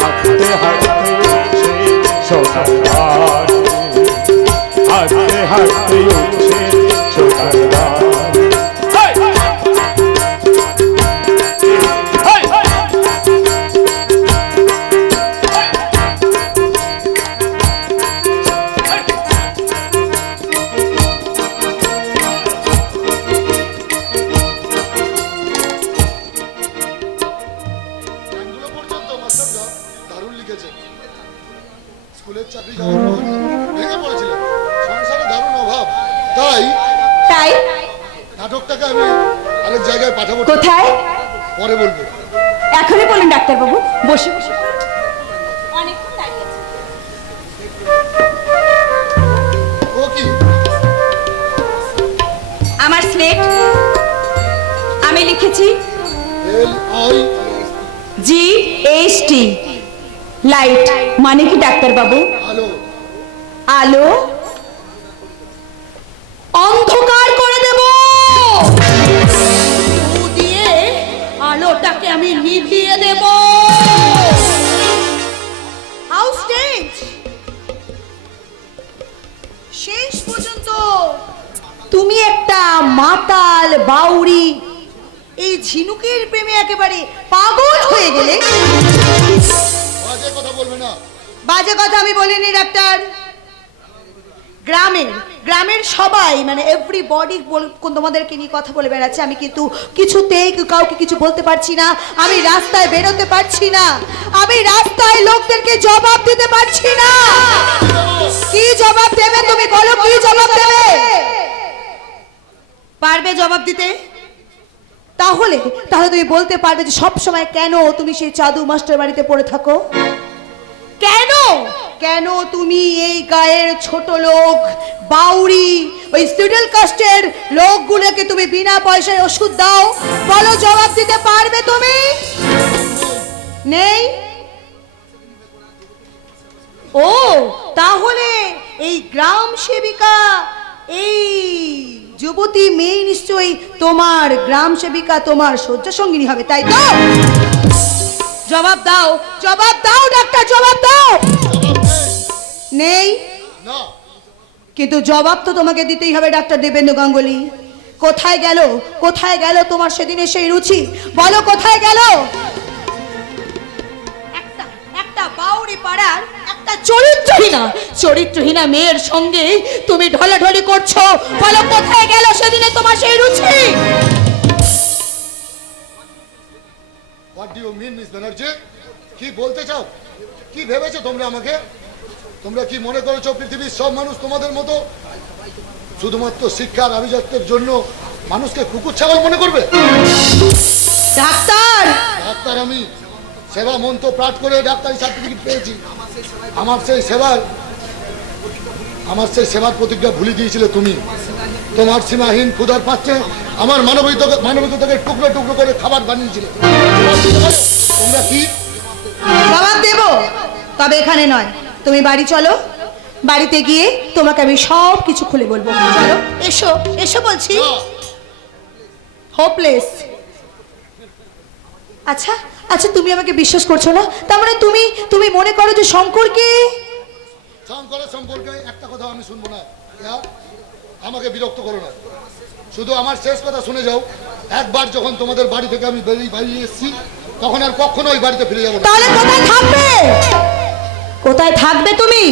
হাঁটতে হাঁটতে সকাল, হাঁটতে হাঁটতে উঠছে সকাল। গানগুলো পর্যন্ত মাস্টারদা দারুণ লিখেছে। স্কুলের চাকরি যাওয়ার পর ভেঙে পড়েছিলেন, সংসারে দারুণ অভাব, তাই তাই নাটকটাকে আমি আরেক জায়গায় পাঠাবো। কোথায়? পরে বলবো। এখনই বলুন ডাক্তারবাবু, বসে বসে অনেকক্ষণ দাঁড়িয়ে আছি। ও কি? আমার স্লেট, আমি লিখেছি GHT, লাইট মানে কি ডাক্তারবাবু? আলো। আলো অন্ধকার করে দেব। দিয়ে আলোটাকে আমি নিভিয়ে দেব। হাউ স্টেজ শেষ পর্যন্ত তুমি একটা মাতাল বাউরি, এই ঝিনুকের প্রেমে একেবারে পাগল হয়ে গেলে। বাজে কথা বলবে না। বাজে কথা আমি বলিনি ডাক্তার। গ্রামের সবাই মানে এভরিবডি তোমাদেরকে নিয়ে কথা বলে বেড়াচ্ছে, আমি কিন্তু কিছুতেই কাউকে কিছু বলতে পারছি না। আমি রাস্তায় বেরোতে পারছি না, আমি রাস্তায় লোকদেরকে জবাব দিতে পারছি না। কি জবাব দেবে তুমি বলো, কি জবাব দেবে? পারবে জবাব দিতে? তাহলে তুমি বলতে পারবে যে সব সময় কেন তুমি সেই চাদু মাস্টার বাড়িতে পড়ে থাকো? কেন তুমি এই গায়ের ছোট লোক বাউরি ওই শিডিউল কাস্টের লোকগুলোকে তুমি বিনা পয়সায় ওষুধ দাও? বলো, জবাব দিতে পারবে তুমি? নেই? ও তাহলে এই গ্রাম সেবিকা, এই যুবতী মেয়ে নিশ্চয়ই তোমার গ্রাম সেবিকা, তোমার শয্যা সঙ্গিনী হবে, তাই তো? জবাব দাও, জবাব দাও ডাক্তার, জবাব দাও। নেই না, কিন্তু জবাব তো তোমাকে দিতেই হবে ডাক্তার দেবেন্দ্র গাঙ্গুলি। কোথায় গেল তোমার সেদিনের সেই রুচি? বলো কোথায় গেল? একটা বাউরি পাড়ার একটা চরিত্রহীনা মেয়ের সঙ্গে তুমি ঢলাঢলি করছো। বলো কোথায় গেল সেদিনে তোমার সেই রুচি? What do you mean miss Banerjee? কি বলতে চাও? কি ভেবেছো তোমরা আমাকে? তোমরা কি মনে করেছো পৃথিবীর সব মানুষ তোমাদের মতো শুধুমাত্র শিক্ষার আভিজাত্যের জন্য মানুষকে কুকুর ছাগল মনে করবে? ডাক্তার আমি সেবা মন্ত্র পাঠ করে ডাক্তারি সার্টিফিকেট পেয়েছি। আমার সেই সেবার প্রতিজ্ঞা ভুলে গিয়েছিলে তুমি। তোমার সীমাহীন ক্ষুধার পাচ্ছে আমার মানবিকতাকে টুকরো টুকরো করে খাবার বানিয়েছিলে। তোমরা কি জবাব দেব? তবে এখানে নয়, তুমি বাড়ি চলো। বাড়িতে গিয়ে তোমাকে আমি সব কিছু খুলে বলবো। চলো, এসো এসো বলছি। হোপলেস। আচ্ছা আচ্ছা, তুমি আমাকে বিশ্বাস করছো না? তার মানে তুমি মনে করো যে শঙ্করকে? শঙ্করের সম্পর্কে একটা কথা আমি শুনবো না। আমাকে বিরক্ত করো না, শুধু আমার শেষ কথা শুনে যাও। একবার যখন তোমাদের বাড়ি থেকে আমি বেরিয়ে এসেছি, তখন আর কখনো ওই বাড়িতে ফিরে যাবো না। তাহলে কোথায় থাকবে তুমি?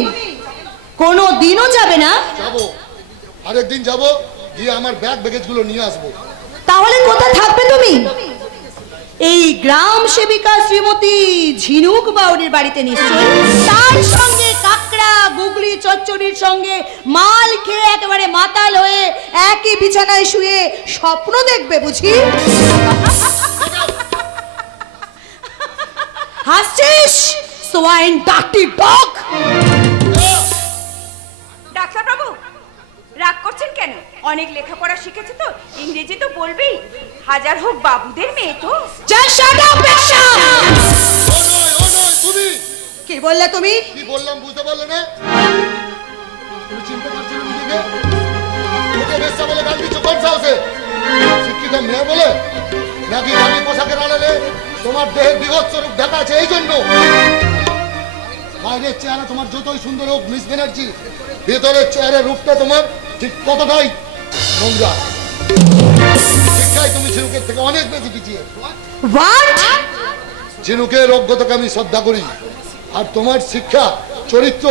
কোনো দিনও যাবে না? যাবো, আরেকদিন যাবো, গিয়ে আমার ব্যাগ ব্যাগেজগুলো নিয়ে আসবো। তাহলে কোথায় থাকবে তুমি? এই গ্রাম সেবিকা শ্রীমতী ঝিনুক বাউরির বাড়িতে নিশ্চয়ই। তার সঙ্গে কাকড়া গুগলি চচ্চড়ির সঙ্গে মাল খেয়ে একেবারে মাতাল হয়ে একই বিছানায় শুয়ে স্বপ্ন দেখবে বুঝি? হাসছিস? Swine dirty dog! ডাক্তারবাবু রাগ করছেন কেন? অনেক লেখাপড়া শিখেছে তো, ইংরেজি তো বলবেই। হাজার হোক বাবুদের মেয়ে তো। যা শাট আপ বেশ্যা! ও নয়, তুমি কি বললে তুমি? কি বললাম বুঝতে পারলে না? তুমি চিনতে পারছো না নিজেকে? ওকে বেশ্যা বলে গাল দিচ্ছ কোন সাহসে? শিক্ষিত মেয়ে বলে? নাকি দামি পোশাকের আড়ালে তোমার দেহের বিভৎস রূপ ঢাকা আছে এই জন্য? বাইরের চেহারা তোমার যতই সুন্দর হোক মিস ব্যানার্জি, ভেতরের চেহারার রূপটা তোমার ঠিক কতটাই নোংরা। শিক্ষায় তুমি ঝিনুকের থেকে অনেক বেশি পিছিয়ে। হোয়াট? ঝিনুকের অজ্ঞতাকে আমি শ্রদ্ধা করি, আর তোমার শিক্ষা চরিত্র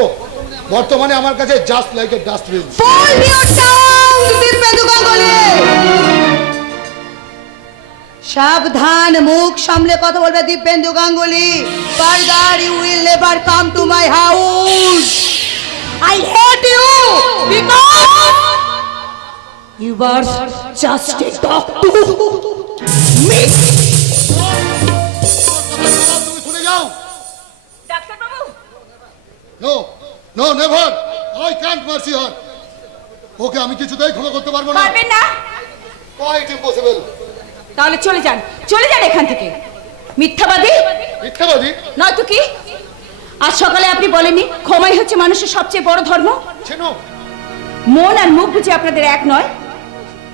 বর্তমানে আমার কাছে just like a dustbin. Hold your tongue, Dibyendu Ganguly! সাবধান, মুখ সামলে কথা বলবে Dibyendu Ganguly. Further you will never come to my house. I hate you because you are just a dog to me. তুমি শুনে যাও। ডাক্তারবাবু no no never, I can't mercy her. Okay আমি কিছুতেই ক্ষমা করতে পারবো না। পারবেন না? Quite impossible. তাহলে চলে যান, চলে যান এখান থেকে। মিথ্যাবাদী! মিথ্যাবাদী? নয়তো কি? আজ সকালে আপনি বলেননি ক্ষমাই হচ্ছে মানুষের সবচেয়ে বড় ধর্ম? ঝিনুক, মন আর মুখ বুঝে আপনাদের এক নয়?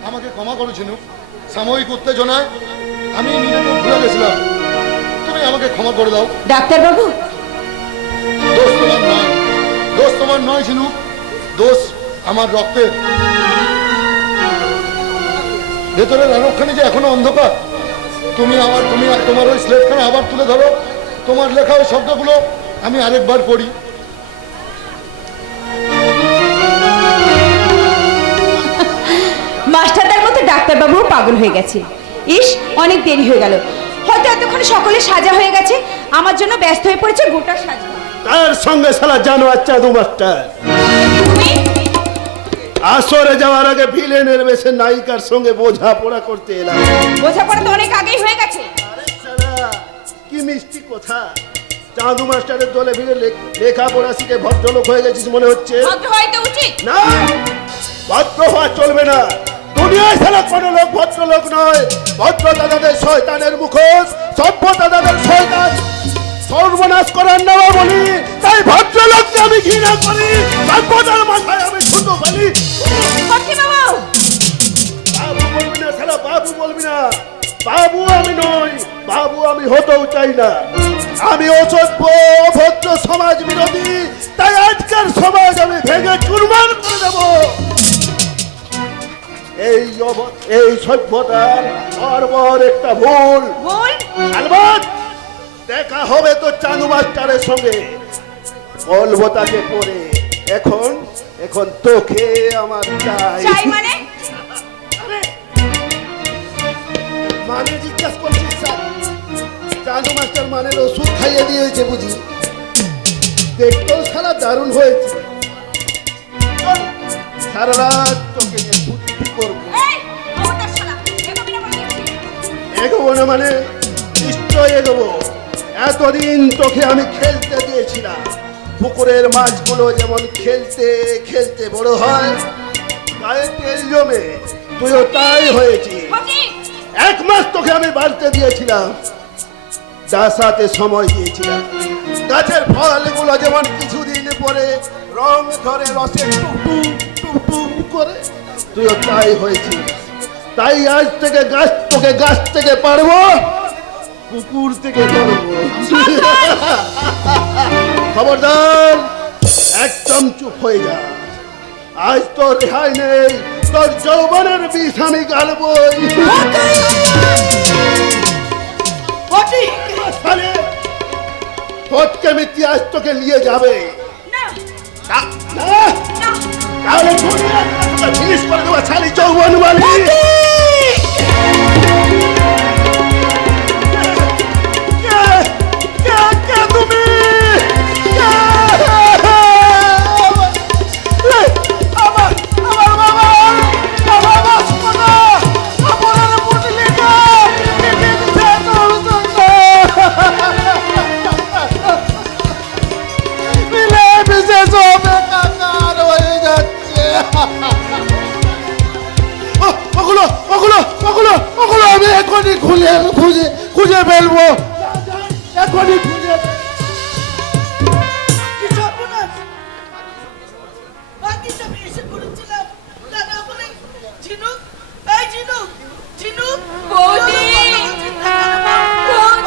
আমাকে ক্ষমা করো ঝিনুক। সাময়িক উত্তেজনায় আমি নিজেকে ভুলে গেছিলাম। তুমি আমাকে ক্ষমা করে দাও। ডাক্তারবাবু দোষ তোমার নয়, দোষ তোমার নয় ঝিনুক, দোষ আমার রক্তের। ভেতরের আরোখানি যে এখনো অন্ধকার। তুমি তোমার ওই স্লেটখানা আবার তুলে ধরো। তোমার লেখা ওই শব্দগুলো আমি আরেকবার পড়ি। মাস্টারদার মতো ডাক্তারবাবু পাগল হয়ে গেছে। ইস, অনেক দেরি হয়ে গেল। হয়তো এতক্ষণে সকলে সাজা হয়ে গেছে, আমার জন্য ব্যস্ত হয়ে পড়েছে গোটা সাজা। তার সঙ্গে সালা জানোয়ার চাঁদু মাস্টার তুমি আসরে যাওয়ার আগে ভিলেনের বেশে নায়িকার সঙ্গে বোঝাপড়া করতে এলাম। বোঝাপড়া তো অনেক আগেই হয়ে গেছে। সালা, কি মিষ্টি কথা। চাঁদু মাস্টারের দলে ভিড়ে লেখাপড়া শিখে ভদ্রলোক হয়ে গেছিস মনে হচ্ছে। ভদ্র হয়তো উচিত। না, ভদ্র হওয়া চলবে না। দুনিয়ায় সালা কোনো লোক ভদ্রলোক নয়। ভদ্রতা তাদের শয়তানের মুখোশ, সভ্যতা তাদের শয়তান। সর্বনাশ করার নেওয়া বলি, তাই ভদ্রলোককে আমি ঘৃণা করি। সভ্যতার মাথায় আমি ছুটো ফেলি। সত্যি বাবু, বাবু বলবি না সালা, বাবু বলবি না। বাবু আমি নই, বাবু আমি হতেও চাই না। আমি অসভ্য অভদ্র সমাজ বিরোধী, তাই আজকের সমাজ আমি ভেঙে চুরমার করে দেব। এই সভ্যতার বর্বর একটা ভুল। ভুল? আলবাত দেখা হবে তো চাঁদু মাস্টারের সঙ্গে, বলবো তাকে পরে। এখন তোকে আমার চাই। চাই মানে? মানে জিজ্ঞাসা করছিস স্যার? চাঁদু মাস্টার মানের ওষুধ খাইয়ে দিয়েছে বুঝি? দেখতেও সারা দারুণ হয়েছে। চল, সারা রাত তোকে নিয়ে ফুর্তি করবো। এই, খবরদার শালা, এগোবি না বলে দিচ্ছি। এগোবো না মানে? নিশ্চয় এগোবো। এতদিন তোকে আমি খেলতে দিয়েছিলাম। পুকুরের মাছগুলো যেমন খেলতে খেলতে বড় হয়, গায়ে তেল জমে, তুইও তাই হয়েছিস। ফকির! 1 মাস তোকে আমি বাড়তে দিয়েছিলাম, চাষাতে সময় দিয়েছিলাম। গাছের ফলগুলো যেমন কিছুদিন পরে রং ধরে রসে টুকটুক করে, তুইও তাই হয়েছিস। তাই আজ থেকে তোকে গাছ থেকে পারবো, পুকুর থেকে ধরবো। খবরদার, একদম চুপ হয়ে যা। আজ তোর রেহাই নেই, তোর যৌবনের বিষ আমি গালবই। তোকে মিত্তি আজ তোকে নিয়ে যাবে। না, না তাহলে ফিনিশ করে দেবো ছালি চৌবন বালি। আমি এখনই খুঁজে ফেলবো, এখনই খুঁজে। কি সর্বনাশ! আগে তো আমি এসে পড়েছিলাম, তা না বলে ঝিনুক, এই ঝিনুক, ঝিনুক! বৌদি!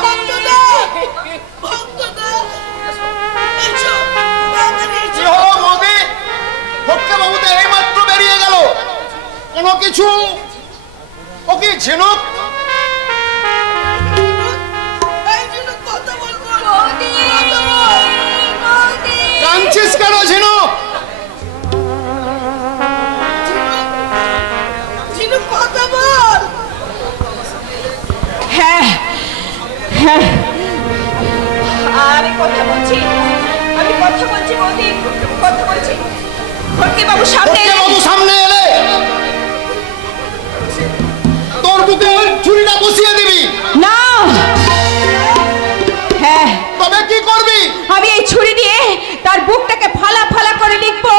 ভক্তদা! ভক্তদা! এসো, তাড়াতাড়ি কি এসো। হলো বৌদি? ভক্তা বাবু তো এইমাত্র বেরিয়ে গেল, কোনো কিছু। ও কি ঝিনুক? এই ঝিনুক, কথা বলবো। কথা বল। কাঁদছিস কেন ঝিনুক? ঝিনুক, কথা বল। হ্যাঁ হ্যাঁ, আমি কথা বলছি বৌদি, কথা বলছি। ভর্তি বাবু সামনে ভক্তা বাবু সামনে এলে তোর বুকে ওই ছুরিটা বসিয়ে দিবি। না। হ্যাঁ, তবে কি করবি? আমি এই ছুরি দিয়ে তার বুকটাকে ফালা ফালা করে লিখবো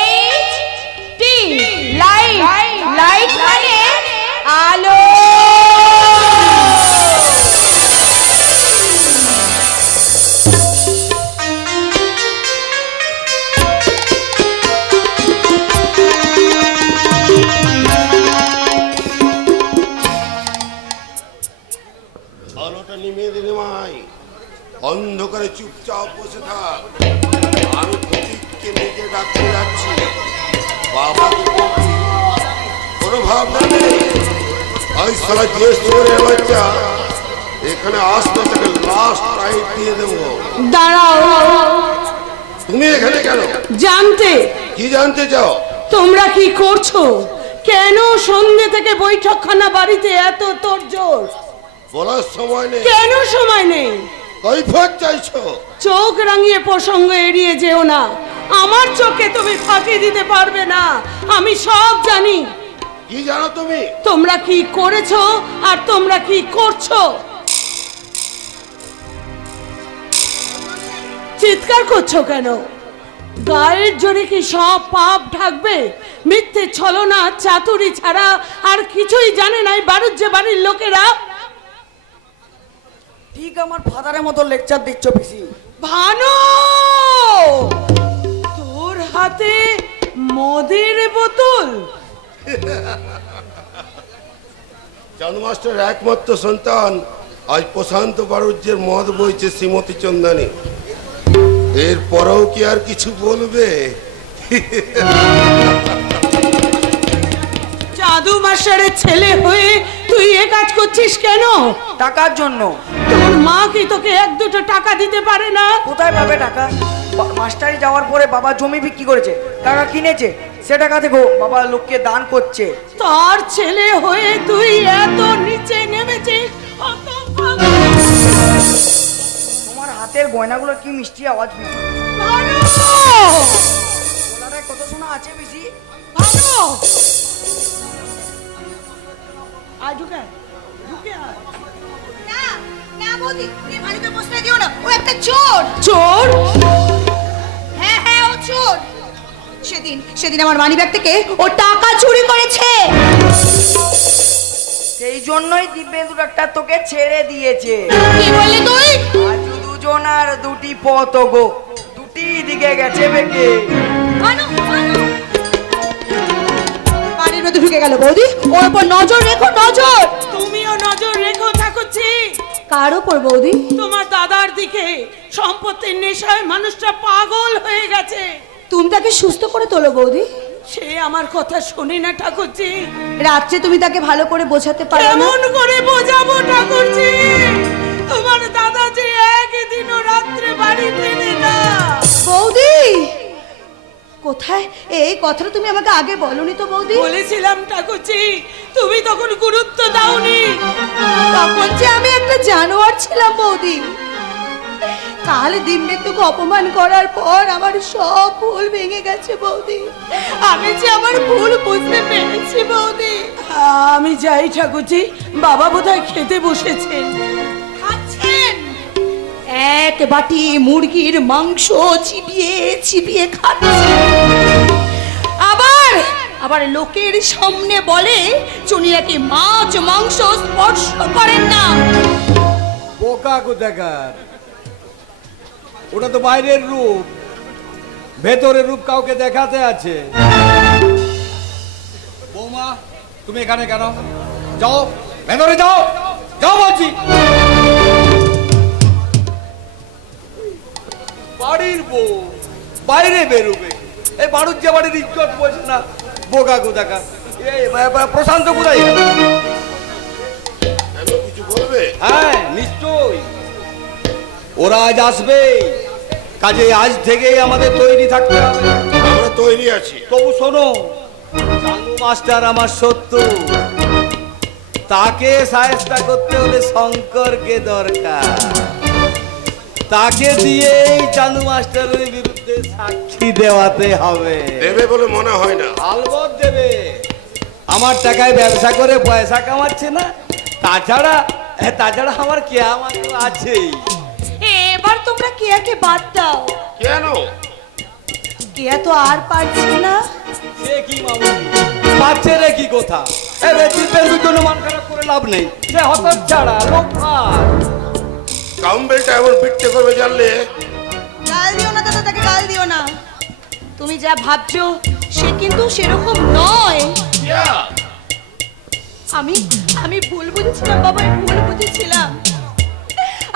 LIGHT, লাইট। লাইট মানে আলো। আলোটা নিমিয়ে দিলে মাই, অন্ধকারে চুপচাপ বসে থাক। আমি প্রতীককে নিজে ডাকতে যাচ্ছি। বাবাকে বলছি কোনো ভাবনা নেই। আজ সারা যে শহরের বাচ্চা এখানে আসতে তাকে লাস্ট রাইট দিয়ে দেবো। দাঁড়াও, তুমি এখানে কেন? জানতে কি জানতে চাও? তোমরা কি করছো? কেন সন্ধ্যে থেকে বৈঠকখানা বাড়িতে এত তোড়জোড়? বলার সময় নেই। কেন সময় নেই? কৈফিয়ত চাইছো? চোখ রাঙিয়ে প্রসঙ্গ এড়িয়ে যেও না। আমার চোখে তুমি ফাঁকি দিতে পারবে না, আমি সব জানি। কি জানো তুমি? তোমরা কি করেছো আর তোমরা কি করছো? চিৎকার করছো কেন? গায়ের জোরে কি সব পাপ ঢাকবে? মিথ্যে ছলনা চাতুরি ছাড়া আর কিছুই জানে না এই বাড়ুজ্জে বাড়ির লোকেরা। ঠিক আমার ফাদারের মতো লেকচার দিচ্ছ পিসি। ভানু, তোর হাতে মদের বোতল? চাঁদ মাস্টার একমাত্র সন্তান আজ প্রশান্ত বাড়ুজ্যের মদ বইছে শ্রীমতী চন্দানী। এর পরেও কি আর কিছু বলবে? জাদু মাস্টারের ছেলে হয়ে তুই এ কাজ করছিস কেন? টাকার জন্য। তোর মা কি তোকে এক দুটো টাকা দিতে পারে না? কোথায় পাবে টাকা? মাস্টারি যাওয়ার পরে বাবা জমি বিক্রি করেছে, টাকা কিনেছে, সে টাকা থেকে বাবা লোককে দান করছে। তার ছেলে হয়ে তুই এত নিচে নেমেছিস? তোমার হাতের গয়নাগুলো কি মিষ্টি আওয়াজ পিসি। ভানু! গলাটায় কত শোনা আছে পিসি। ভানু! আয় ঢুকে আয়, ঢুকে আয়। না বৌদি, তুমি বাড়িতে বসতে দিও না, ও একটা চোর। চোর? হ্যাঁ হ্যাঁ, ও চোর। সেদিন আমার মানিব্যাগ থেকে ও টাকা চুরি করেছে। সেই জন্যই দিব্যেন্দু ডাক্তার তোকে ছেড়ে দিয়েছে। কি বললি তুই? আজ দুজনার দুটি পথ গো, দুটি দিকে গেছে বেঁকে। বাড়ির মধ্যে ঢুকে গেল বৌদি, ওর উপর নজর রেখো, নজর। তুমিও নজর রেখো ঠাকুরজি। কার উপর বৌদি? তোমার দাদার দিকে। সম্পত্তির নেশায় মানুষটা পাগল হয়ে গেছে। তুমি তাকে সুস্থ করে তোলো বৌদি। সে আমার কথা শোনে না ঠাকুরজি। রাত্রে তুমি তাকে ভালো করে বোঝাতে পারো না? কেমন করে বোঝাবো ঠাকুরজি? তোমার দাদা যে একদিনও রাত্রে বাড়ি ফিরি না। বৌদি কোথায়? এই কথাটা তুমি আমাকে আগে বলনি তো বৌদি। বলেছিলাম ঠাকুরজি, তুমি তখন গুরুত্ব দাওনি। তখন যে আমি একটা জানোয়ার ছিলাম বৌদি। কাল দিব্যেন্দুকে অপমান করার পর আমার সব ভুল ভেঙে গেছে বৌদি। আমি যে আমার ভুল বুঝতে পেরেছি বৌদি। আমি যাই ঠাকুরজি, বাবা বোধহয় খেতে বসেছেন। খাচ্ছেন এক বাটি মুরগির মাংস চিবিয়ে চিবিয়ে খাচ্ছেন। আবার লোকের সামনে বলে চুনি নাকি মাছ মাংস স্পর্শ করেন না। বোকা কোথাকার, ওটা তো বাইরের রূপ, ভেতরের রূপ কাউকে দেখাতে আছে। বৌমা তুমি এখানে কেন? যাও ভেতরে যাও, যাও বলছি। বাড়ির বউ বাইরে বেরোবে, এই বাড়ুজ্জা বাড়ির ইজ্জত বলছে না। বোকা কোথাকার। এই প্রশান্ত কোথায়? কিছু বলবে? হ্যাঁ নিশ্চয়ই, ওরা আজ আসবে, কাজে আজ থেকেই আমাদের তৈরি থাকতে হবে। আমরা তৈরি আছি। তবু শোনো, চালু মাস্টার আমার শত্রু, তাকে সায়স্তা করতে হলে শঙ্করকে দরকার। তাকে দিয়েই চালু মাস্টারের বিরুদ্ধে সাক্ষী দেওয়াতে হবে। দেবে বলে মনে হয় না। আলবত দেবে, আমার টাকায় ব্যবসা করে পয়সা কামাচ্ছে না। তাছাড়া আমার কে আমার তো আছেই। এবার তোমরা কেয়াকে বাদ দাও। কেন? কেয়া তো আর পারছে না। সে কি মামুনি, পাচ্ছে রে কি কথা? এবার দিব্যেন্দুর জন্য মন খারাপ করে লাভ নেই। সে হতচ্ছাড়া লোকবার। কাউন্টেলটা এমন পিটতে করবে জানলে। গাল দিও না দাদা, তাকে গাল দিও না। তুমি যা ভাবছো সে কিন্তু সেরকম নয়। আমি ভুল বুঝেছিলাম বাবা, আমি ভুল বুঝেছিলাম।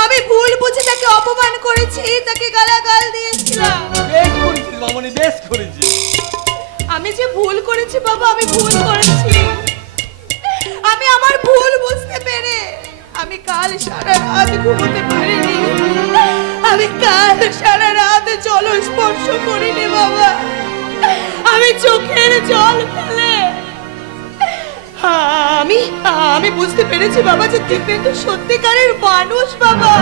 আমি ভুল বুঝে তাকে অপমান করেছি, তাকে গালাগাল দিয়েছিলাম। বেশ করেছিস মামুনি, বেশ করেছিস। আমি যে ভুল করেছি বাবা, আমি ভুল করেছি। আমি আমার ভুল বুঝতে পেরে আমি কাল সারা রাত ঘুমোতে পারিনি। আমি কাল সারা রাত জল স্পর্শ করিনি বাবা। আমি চোখের জল ফেলে আমি বুঝতে পেরেছি বাবা যে দিব্যেন্দু সত্যিকারের মানুষ বাবা।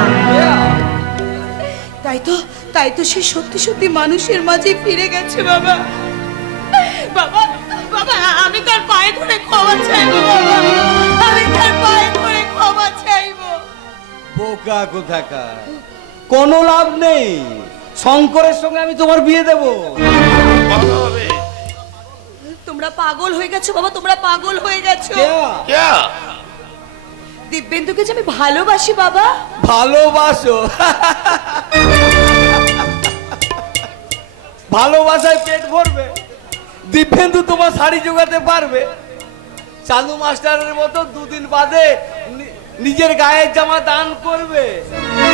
তাই তো সে সত্যি সত্যি মানুষের মাঝে ফিরে গেছে বাবা। বাবা বাবা আমি তার পায়ে ধরে ক্ষমা চাইবো বাবা, আমি তার পায়ে ধরে ক্ষমা চাইবো। বোকা কোথাকার, কোনো লাভ নেই। শঙ্করের সঙ্গে আমি তোমার বিয়ে দেব। ভালো হবে। তোমরা পাগল হয়ে গেছো বাবা, তোমরা পাগল হয়ে গেছো। কে? দিব্যেন্দুকে যে আমি ভালোবাসি বাবা। ভালোবাসো? ভালোবাসায় পেট ভরবে? দিব্যেন্দু তোমার শাড়ি জোগাতে পারবে? চালু মাস্টারের মতো দুদিন বাদে নিজের গায়ের জামা দান করবে?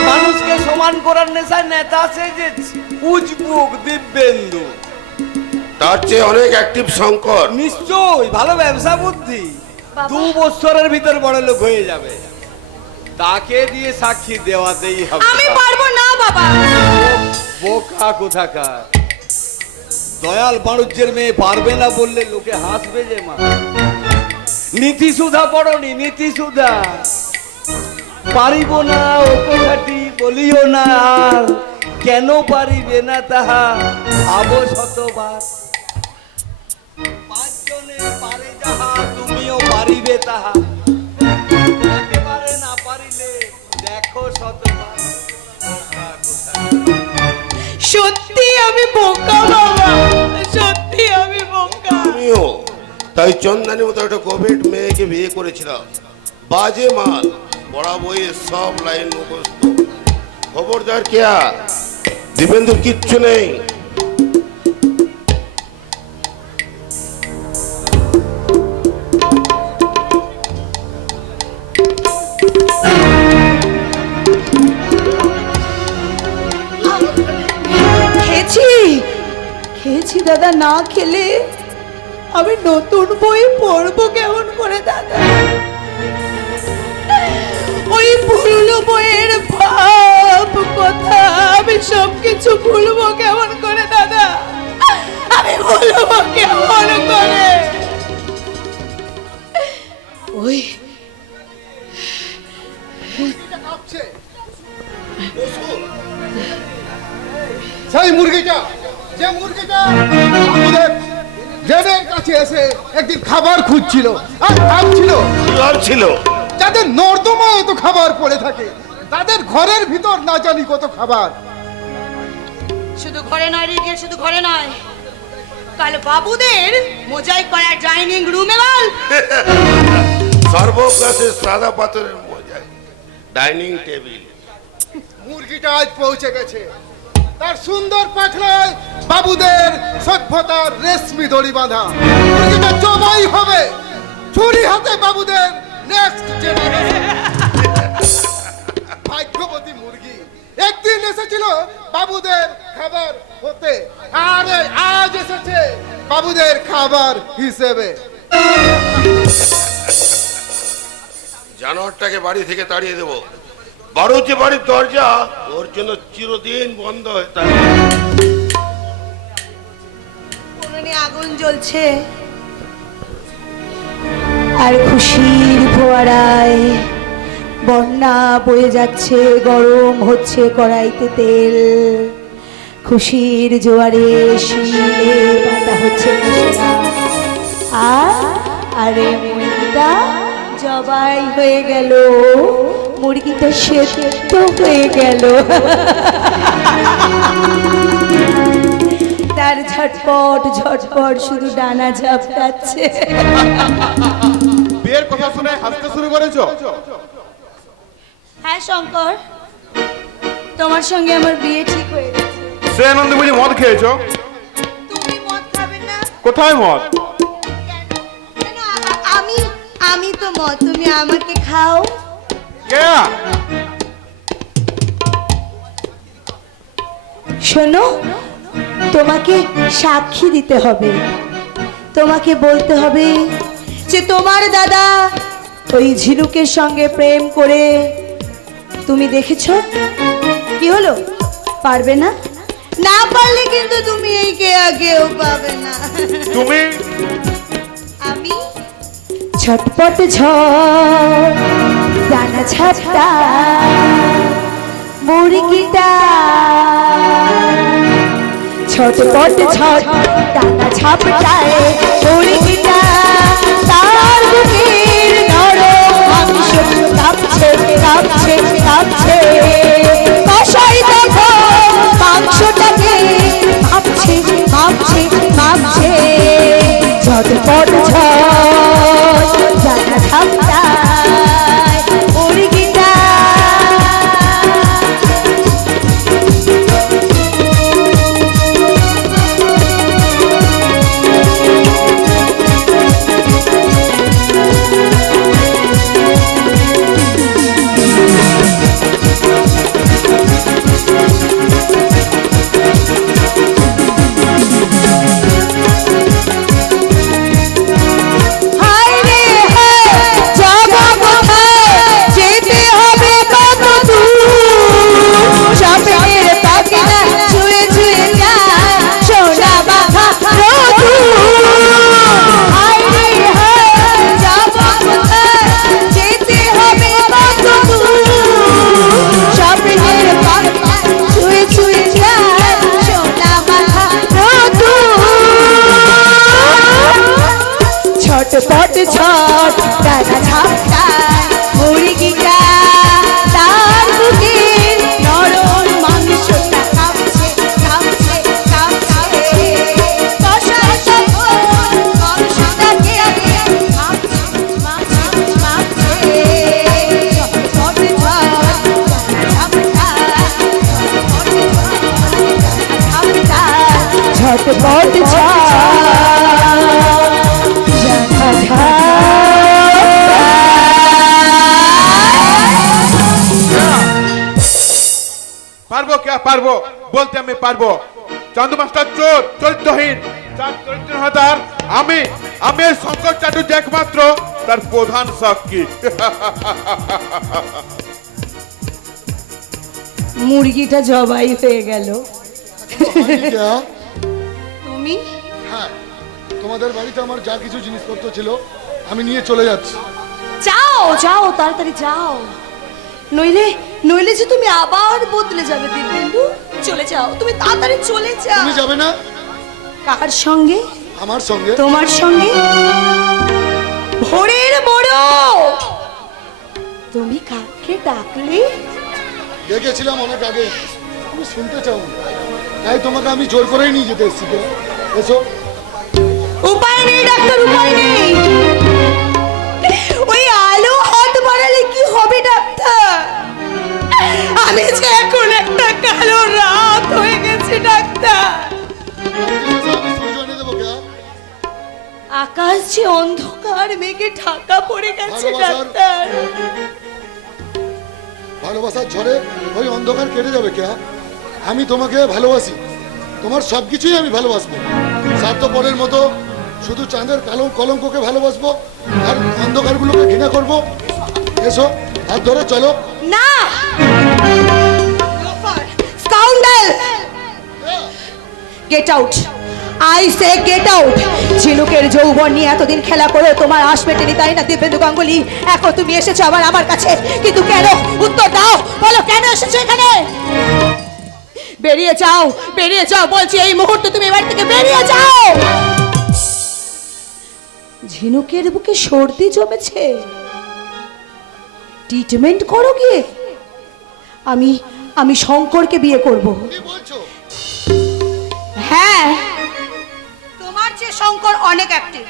মানুষকে সমান করার নেশায় নেতা সেজেছে উজবুক দিব্যেন্দু। তার চেয়ে অনেক অ্যাক্টিভ শঙ্কর। নিশ্চয়ই, ভালো ব্যবসা বুদ্ধি। 2 বছরের ভিতর বড় লোক হয়ে যাবে। তাকে দিয়ে সাক্ষী দেওয়াতেই হবে। আমি পারবো না বাবা। বোকা কোথাকার, দয়াল বাণুজ্যের মেয়ে পারবে না বললে লোকে হাসবে যে মা। নীতি সুধা পড়নি? নীতি সুধা পারিব না ও কথাটি বলিও না আর, কেন পারিবে না তাহা ভাবো শতবার। 5 জনে পারে যাহা তুমিও পারিবে তাহা, একেবারে না পারিলে দেখো শতবার। সত্যি আমি বোকা বাবা, সত্যি আমি বোকা। আমিও তাই চন্দানের মতো একটা কোভিড মেয়েকে বিয়ে করেছিলাম। বাজে মাল, পড়া বইয়ের সব লাইন মুখস্থ। খবরদার কেয়া, দিব্যেন্দুর কিচ্ছু নেই। খেয়েছি দাদা, না খেলে আমি নতুন বই পড়বো কেমন করে দাদা? ওই পুরনো বইয়ের ভাব কথা আমি সবকিছু ভুলবো কেমন করে দাদা? আমি ভুলবো কেমন করে? ওই সেই মুরগিটা, যে মুরগিটা আমাদের জেনের কাছে এসে একদিন খাবার খুঁজছিল আর ভাবছিল যাদের নর্দমায় এত খাবার পড়ে থাকে, তাদের ঘরের ভিতর না জানি কত খাবার। শুধু ঘরে নয় রে, শুধু ঘরে নয়, কাল বাবুদের মোজাইক করা ডাইনিং রুমে বল। সর্বকাশে সাদা পাথরের মজায় ডাইনিং টেবিল। মুরগিটা আজ পৌঁছে গেছে, তার সুন্দর পাখলায় বাবুদের সভ্যতার রেশমি দড়ি বাঁধা। মুরগিটা জবাই হবে, ছুরি হাতে বাবুদের নেক্সট জেনারেশন। ভাগ্যবতী মুরগি একদিন এসেছিল বাবুদের খাবার হতে, আর আজ এসেছে বাবুদের খাবার হিসেবে। জানোয়ারটাকে বাড়ি থেকে তাড়িয়ে দেবো। বারোটি বাড়ির দরজা ওর জন্য চিরদিন বন্ধ হয়ে থাকবে। উনুনে আগুন জ্বলছে আর খুশির ফোয়ারায় বন্যা বয়ে যাচ্ছে, গরম হচ্ছে কড়াইতে তেল, খুশির জোয়ারে শিলে বাটা হচ্ছে মশলা। আরে মুরগিটা জবাই হয়ে গেল, মুরগিটা সেদ্ধ হয়ে গেল। তার ঝটপট ঝটপট শুধু ডানা ঝাপটাচ্ছে। বিয়ের কথা শুনে হাসতে শুরু করেছো? হ্যাঁ শঙ্কর, তোমার সঙ্গে আমার বিয়ে ঠিক হয়ে গেছে। সে আনন্দে বুঝি মদ খেয়েছো? তুমি মদ খাবে না? কোথায় মদ? কেন আমি তো মদ, তুমি আমাকে খাও। কে? শোনো, তোমাকে সাক্ষী দিতে হবে, তোমাকে বলতে হবে যে তোমার দাদা ওই ঝিনুকের সঙ্গে প্রেম করে তুমি দেখেছো। কি হলো, পারবে না? না পারলে কিন্তু তুমি এই কেউ পাবে না। তুমি? আমি ছটপট ঝড় ডানা ঝাপটা মুরগিটা, ছটপট ঝড় ডানা ঝাপটায় মুরগিটা, তার বুকের নরম মাংস কাঁপছে কাঁপছে কাঁপছে, কষাই দেখো মাংসটাকে মাপছে মাপছে মাপছে, ঝটপট ঝড় ডানা ঝাপটায় মুরগিটা। ছটপট ঝট ডানা ঝাপটায় মুরগিটা, তার বুকে নরম মাংসটা কাঁপছে কাঁপছে কাঁপছে, কষাই দেখো মাংসটাকে মাপছে মাপছে মাপছে, ছটপট ঝট ডানা ঝাপটায় ঝটপট ঝট। পারবো কে? পারবো বলতে আমি পারবো। চান্দু মাস্টার চোর, চরিত্রহীন, যার চরিত্রহীনতার আমি শঙ্কর চাটুর্য একমাত্র তার প্রধান সাক্ষী। মুরগিটা জবাই হয়ে গেল। হয়নি কেয়া? তুমি হ্যাঁ, তোমাদের বাড়িতে আমার যা কিছু জিনিসপত্র ছিল আমি নিয়ে চলে যাচ্ছি। যাও যাও তাড়াতাড়ি যাও, নইলে নইলে যে তুমি আবার বদলে যাবে দিব্যেন্দু। চলে যাও, তুমি তাড়াতাড়ি চলে যাও। তুমি যাবে না? কার সঙ্গে? আমার সঙ্গে। তোমার সঙ্গে? ভোরের বড় তুমি কাকে ডাকলে? দেখেছিলাম অনেক আগে, তুমি শুনতে চাও না, তাই তোমাকে আমি জোর করেই নিয়ে যেতে এসেছি। কেয়া, এসো। উপায় নেই ডাক্তার, উপায় নেই। ওই আলো হাত বাড়ালে কি হবে ডাক্তার? আমি যে এখন একটা কালো রাত হয়ে গেছি ডাক্তার। আমি সূর্য এনে দেবো। কেয়া, আকাশ যে অন্ধকার মেঘে ঢাকা পড়ে গেছে ডাক্তার। ভালোবাসার ঝড়ে ওই অন্ধকার কেটে যাবে। কেয়া, আমি তোমাকে ভালোবাসি, তোমার সবকিছুই আমি ভালোবাসবো। স্বার্থপরের মতো শুধু চাঁদের কালো কলঙ্ককে ভালোবাসবো আর অন্ধকারগুলোকে ঘৃণা করবো। এসো, হাত ধরে চলো। না, scoundrel, get out, I say get out. ঝিনুকের যৌবন নিয়ে এতদিন খেলা করে তোমার আশ মেটেনি, তাই না দিব্যেন্দু গাঙ্গুলি? এখন তুমি এসেছো আবার আমার কাছে, কিন্তু কেন? উত্তর দাও, বলো কেন এসেছো এখানে? বেরিয়ে যাও, বেরিয়ে যাও বলছি, এই মুহূর্তে তুমি এবার থেকে বেরিয়ে যাও। ঝিনুকের বুকে সর্দি জমেছে, ট্রিটমেন্ট করো গিয়ে। আমি শঙ্করকে বিয়ে করব। কি বলছো? হ্যাঁ, তোমার চেয়ে শঙ্কর অনেক অ্যাক্টিভ।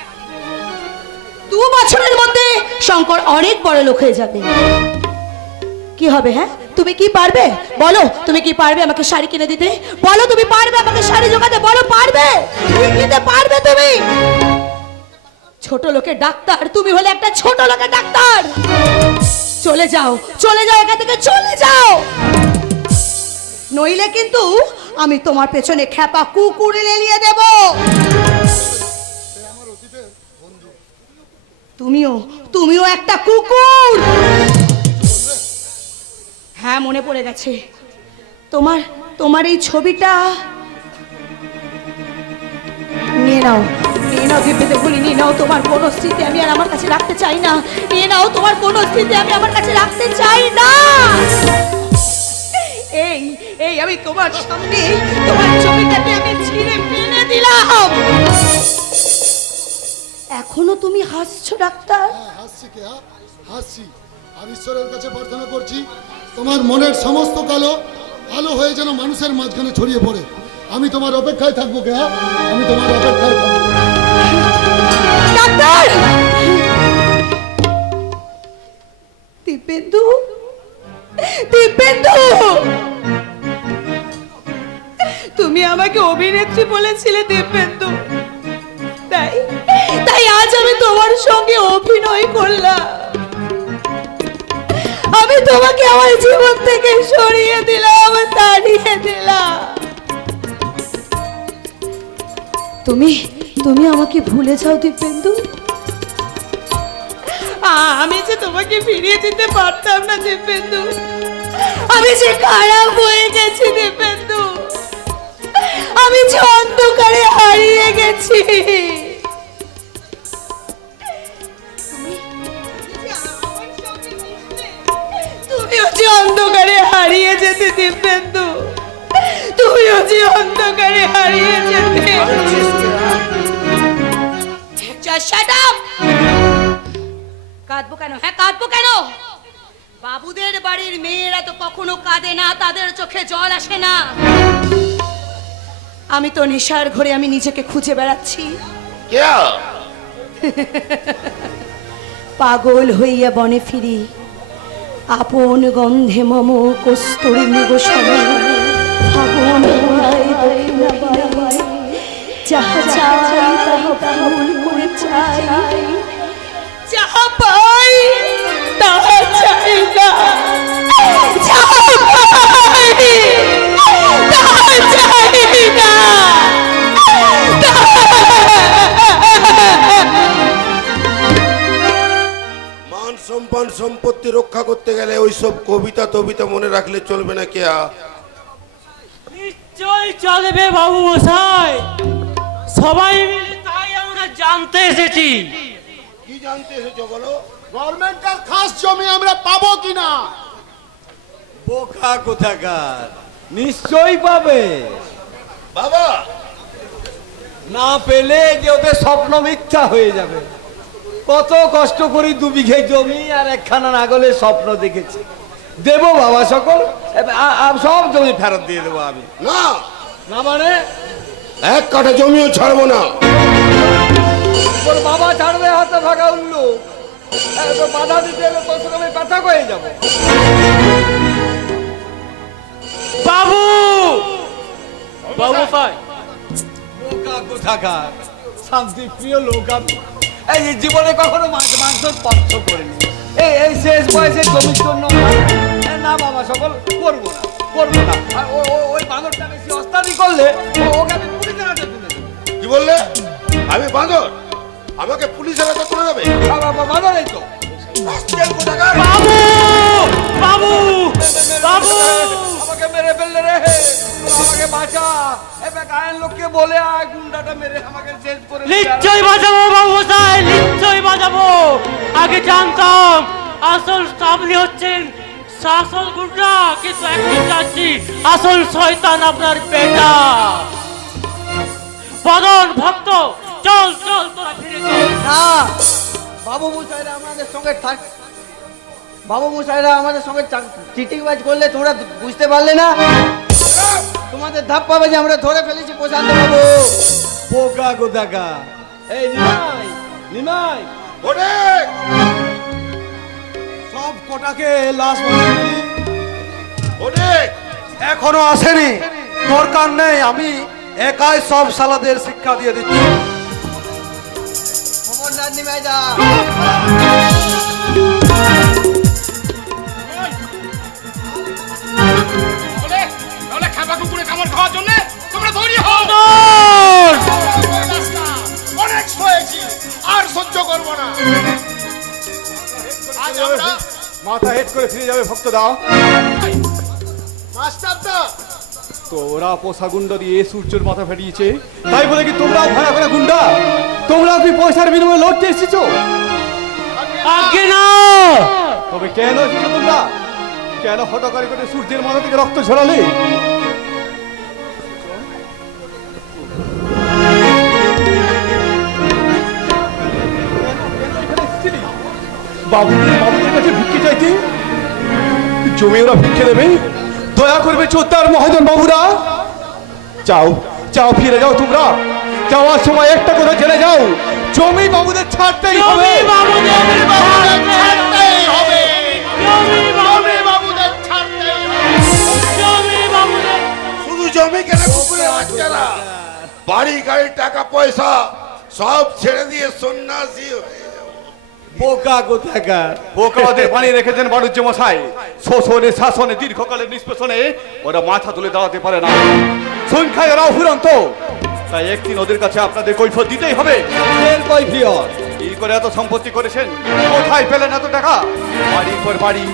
2 বছরের মধ্যে শঙ্কর অনেক বড় লোক হয়ে যাবে। কি হবে? হ্যাঁ, তুমি কি পারবে? বলো, তুমি কি পারবে আমাকে শাড়ি কিনে দিতে? বলো, তুমি পারবে আমাকে শাড়ি জোগাতে? বলো, পারবে? কি কিনতে পারবে তুমি? ছোট লোকের ডাক্তার, তুমি হলে একটা ছোট লোকের ডাক্তার। চলে যাও, চলে যাও এখান থেকে, চলে যাও, নইলে কিন্তু আমি তোমার পেছনে খ্যাপা কুকুরে লেলিয়ে দেব। তুমিও একটা কুকুর। হ্যাঁ, মনে পড়ে গেছে। তোমার এই ছবিটা নিয়ে নাও, নিয়ে নাও দিব্যেন্দু বলি, নিয়ে নাও। তোমার কোনো স্মৃতি আমি আর আমার কাছে রাখতে চাই না। নিয়ে নাও, তোমার কোনো স্মৃতি আমি আমার কাছে রাখতে চাই না। এই আমি তোমার সামনে তোমার ছবিটাকে আমি ছিঁড়ে ফেলে দিলাম। এখনো তুমি হাসছো ডাক্তার? হ্যাঁ, হাসছি। কেয়া, হাসছি। আর ঈশ্বরের কাছে প্রার্থনা করছি তোমার মনের সমস্ত কালো আলো হয়ে যেন মানুষের মাঝখানে ছড়িয়ে পড়ে। আমি তোমার অপেক্ষায় থাকবো। কেয়া, আমি তোমার অপেক্ষায় থাকবো। ডাক্তার! দিব্যেন্দু, দিব্যেন্দু, তুমি আমাকে অভিনেত্রী বলেছিলে দিব্যেন্দু, তাই আজ আমি তোমার সঙ্গে অভিনয় করলাম। আমি তোমাকে আমার জীবন থেকে সরিয়ে দিলাম, তাড়িয়ে দিলাম। তুমি আমাকে ভুলে যাও দিব্যেন্দু। আমি যে তোমাকে ফিরিয়ে দিতে পারতাম না দিব্যেন্দু। আমি যে খারাপ হয়ে গেছি দিব্যেন্দু, আমি যে অন্ধকারে হারিয়ে গেছি। তুমিও যে অন্ধকারে হারিয়ে যেতে দিব্যেন্দু, তুমিও যে অন্ধকারে হারিয়ে যেতে। Shut up! কাঁদবো কেন? হ্যাঁ, কাঁদবো কেন? বাবুদের বাড়ির মেয়েরা তো কখনো কাঁদে না, তাদের চোখে জল আসে না। আমি তো নেশার ঘরে আমি নিজেকে খুঁজে বেড়াচ্ছি। পাগল হইয়া বনে ফিরি, আপন গন্ধে মম কস্তুরী মৃগ সম। ফাগুন হয় দক্ষিণা বাই, যাহা চাই তাহা ফুল করে চাই, যাহা পাই তাহা চাই না, যাহা পাই তাহা চাই না। সম্পত্তি রক্ষা করতে গেলে ওইসব কবিতা টবিতা মনে রাখলে চলবে না কেয়া। নিশ্চয় চলবে বাবু মশাই, সবাই মিলে তাই আমরা জানতে এসেছি। কি জানতে এসেছো বলো? গভর্নমেন্টের খাস জমি আমরা পাবো কিনা? বোকা কোথাকার, নিশ্চয়ই পাবে। বাবা, না পেলে যে ওদের স্বপ্ন মিথ্যা হয়ে যাবে। কত কষ্ট করি 2 বিঘে জমি আর 1খানা নাগলের স্বপ্ন দেখেছি। দেবো বাবা সকল, সব জমি ফেরত দিয়ে দেবো আমি। না না মানে 1 কাঠা জমিও ছাড়বো না। তোর বাবা ছাড়বে হাতে ভাগা উল্লু, বাধা দিতে এলে তোর সঙ্গে আমি কথা কয়ে যাবো। বাবু বাবু মশাই, বোকা কোথাকার, শান্তি প্রিয় লোক আমি। এই যে জীবনে কখনো মাংস স্পর্শ করিনি। এই শেষ বয়সে জমির জন্য না বাবা সকল করবো না, করবো না। আর ওই বাঁদরটা বেশি অস্তাদি করলে ওকে আমি পুলিশের হাতে তুলে দেবো। কি বললে? আমি বাঁদর? আমাকে পুলিশের হাতে তুলে দেবে? বাঁদর এই তো। বাবু বাবু বাবু, আমাকে মেরে ফেললে রে, তোরা আমাকে বাঁচা। এবার গায়ের লোককে বলে আয় গুন্ডাটা মেরে আমাকে শেষ করে দিলে। নিশ্চয় বাঁচাবো বাবু মশাই, নিশ্চয় বাঁচাবো। আগে জানতাম আসল আপনি হচ্ছেন আসল গুন্ডা, কিন্তু এখন যাচ্ছি আসল শয়তান আপনার বেটা। বদন ভক্ত, চল চল তোরা ফিরে চল। না, বাবু মশাইরা আমাদের সঙ্গে বাবু মশাইরা আমাদের সঙ্গে চিটিংবাজ করলে তোমরা বুঝতে পারলে না? তোমাদের ধাপ পাবে যে আমরা ধরে ফেলেছি প্রশান্ত বাবু। বোকা গোদাকা। এই নিমাই, নিমাই, ওরে সব কটাকে লাশ বানিয়ে দিলি। ওরে এখনো আসেনি, দরকার নেই, আমি একাই সব শালাদের শিক্ষা দিয়ে দিচ্ছি। খবরদার নিমাই দা। অনেক হয়েছি, আর সহ্য করবো না। আজ আমরা মাথা হেড করে ফিরে যাবে ভক্ত দাও। মাস্টার দা, তোরা পোষা গুন্ডা দিয়ে সূর্যের মাথা ফেটিয়েছে, তাই বলে কি তোমরাও ভয়া ভয়া গুন্ডা? তোমরা কি পয়সার বিনিময়ে লড়তে এসেছো? আগে না, তবে কেন এসেছো তোমরা? কেন হঠাৎ করে সূর্যের মাথা থেকে রক্ত ঝরালে? বাবুদের কাছে ভিক্ষে চাইতে? জমি ওরা ভিক্ষে দেবে? দয়া করবে চোদ্দার মহাজন বাবুরা, যাও যাও, ফিরে যাও তোমরা। যাওয়ার সময় একটা কথা জেনে যাও, জমি বাবুদের ছাড়তেই হবে। ছাড়তেই হবে। জমি জমি বাবুদের ছাড়তেই হবে। জমি বাবুদের। শুধু জমি কেন কুকুরে বাচ্চারা, বাড়ি গাড়ি টাকা পয়সা সব ছেড়ে দিয়ে সন্ন্যাসী হয়ে যাবো। বোকা কোথাকার, বোকা ওদের বানিয়ে রেখেছেন বাণিজ্য মশাই। শোষণে শাসনে দীর্ঘকালের নিষ্পেষণে ওরা মাথা তুলে দাঁড়াতে পারে না, সংখ্যায় ওরা অফুরন্ত। তাই একদিন ওদের কাছে আপনাদের কৈফিয়ত দিতেই হবে। কৈফিয়ত কি করে এত সম্পত্তি করেছেন? কোথায় পেলেন এত টাকা? বাড়ির পর বাড়ি,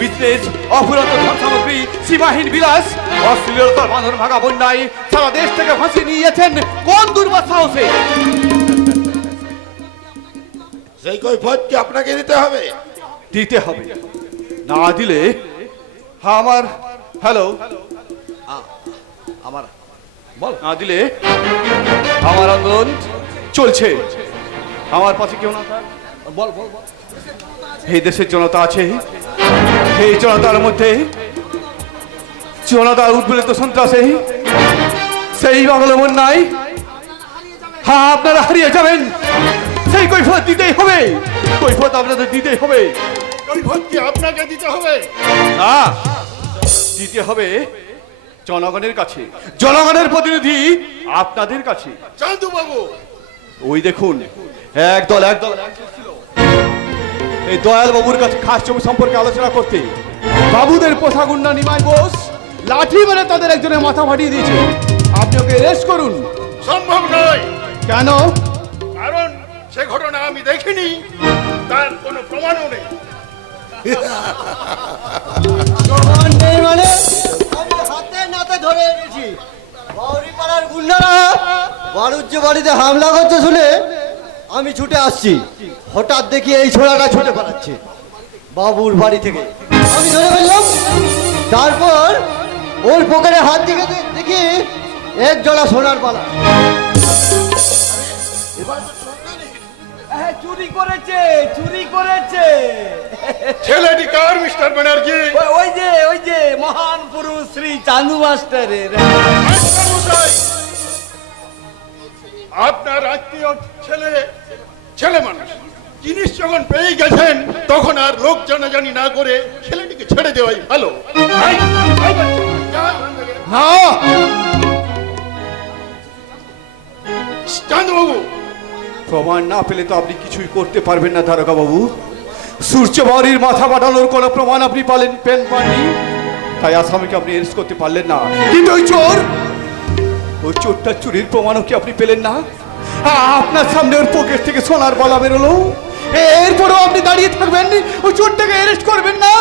বিদ্বেষ, অফুরন্ত ধন সামগ্রী, সীমাহীন বিলাস, অশ্লীলতার বাঁধন ভাঙা বন্যায় সারা দেশ থেকে ভাসিয়ে নিয়েছেন কোন দুর্বার সাহসে? সেই কৈফিয়ত কি আপনাকে দিতে হবে? দিতে হবে, না দিলে আমার হ্যালো আমার বল, না দিলে আমার আন্দোলন চলছে। আমার পাশে কেউ না বল বল বল। এই দেশের জনতা আছে, এই জনতার মধ্যে জনতার উদ্বেলিত সন্ত্রাসে সেই বাংলা বন্যায় হ্যাঁ আপনারা হারিয়ে যাবেন। সেই কৈফিয়ত দিতেই হবে, কৈফিয়ত আপনাদের দিতেই হবে। কৈফিয়ত কি আপনাকে দিতে হবে? না, দিতে হবে জনগণের কাছে, জনগণের প্রতিনিধি আপনাদের কাছে। চান্দু বাবু, ওই দেখুন একদল ছিল এই দয়াল বাবুর কাছে খাস জমি সম্পর্কে আলোচনা করতে। বাবুদের পোষা গুন্ডা নিমাই বোস লাঠি মেরে তাদের একজনের মাথা ফাটিয়ে দিয়েছে। আপনি ওকে রেস্ট করুন। সম্ভব নয়। কেন? কারণ সে ঘটনা আমি দেখিনি, তার কোনো প্রমাণও নেই। মানে আমি হাতে নাতে ধরে এনেছি বাউরি পাড়ার গুন্ডারা বাড়ুজ্য বাড়িতে হামলা করছে শুনে আমি ছুটে আসছি। হঠাৎ দেখি এই ছোড়াটা ছুটে পালাচ্ছে বাবুর বাড়ি থেকে। আমি ধরে ফেললাম, তারপর ওর পকেটে হাত দিকে দেখি এক জোড়া সোনার পালা। চুরি করেছে, চুরি করেছে। ছেলেটি কার মিস্টার ব্যানার্জি? ওই যে মহান পুরুষ শ্রী চান্দু মাস্টারের। আপনার আত্মীয় ছেলে মানুষ জিনিস যখন পেয়ে গেছেন তখন আর লোক জানাজানি না করে ছেলেটিকে ছেড়ে দেওয়াই ভালো। না, চান্দবাবু, প্রমাণ না পেলে তো আপনি কিছুই করতে পারবেন না দারোগা বাবু। সূর্যবাড়ির মাথা বাঁধানোর কোনো প্রমাণ আপনি পাননি, তাই আসামিকে আপনি অ্যারেস্ট করতে পারলেন না। কিন্তু ওই চোরটা চুরির প্রমাণও কি আপনি পেলেন না? আপনার সামনে ওর পকেট থেকে সোনার বালা বেরোলো, এরপরেও আপনি দাঁড়িয়ে থাকবেন, ওই চোরটাকে অ্যারেস্ট করবেন না?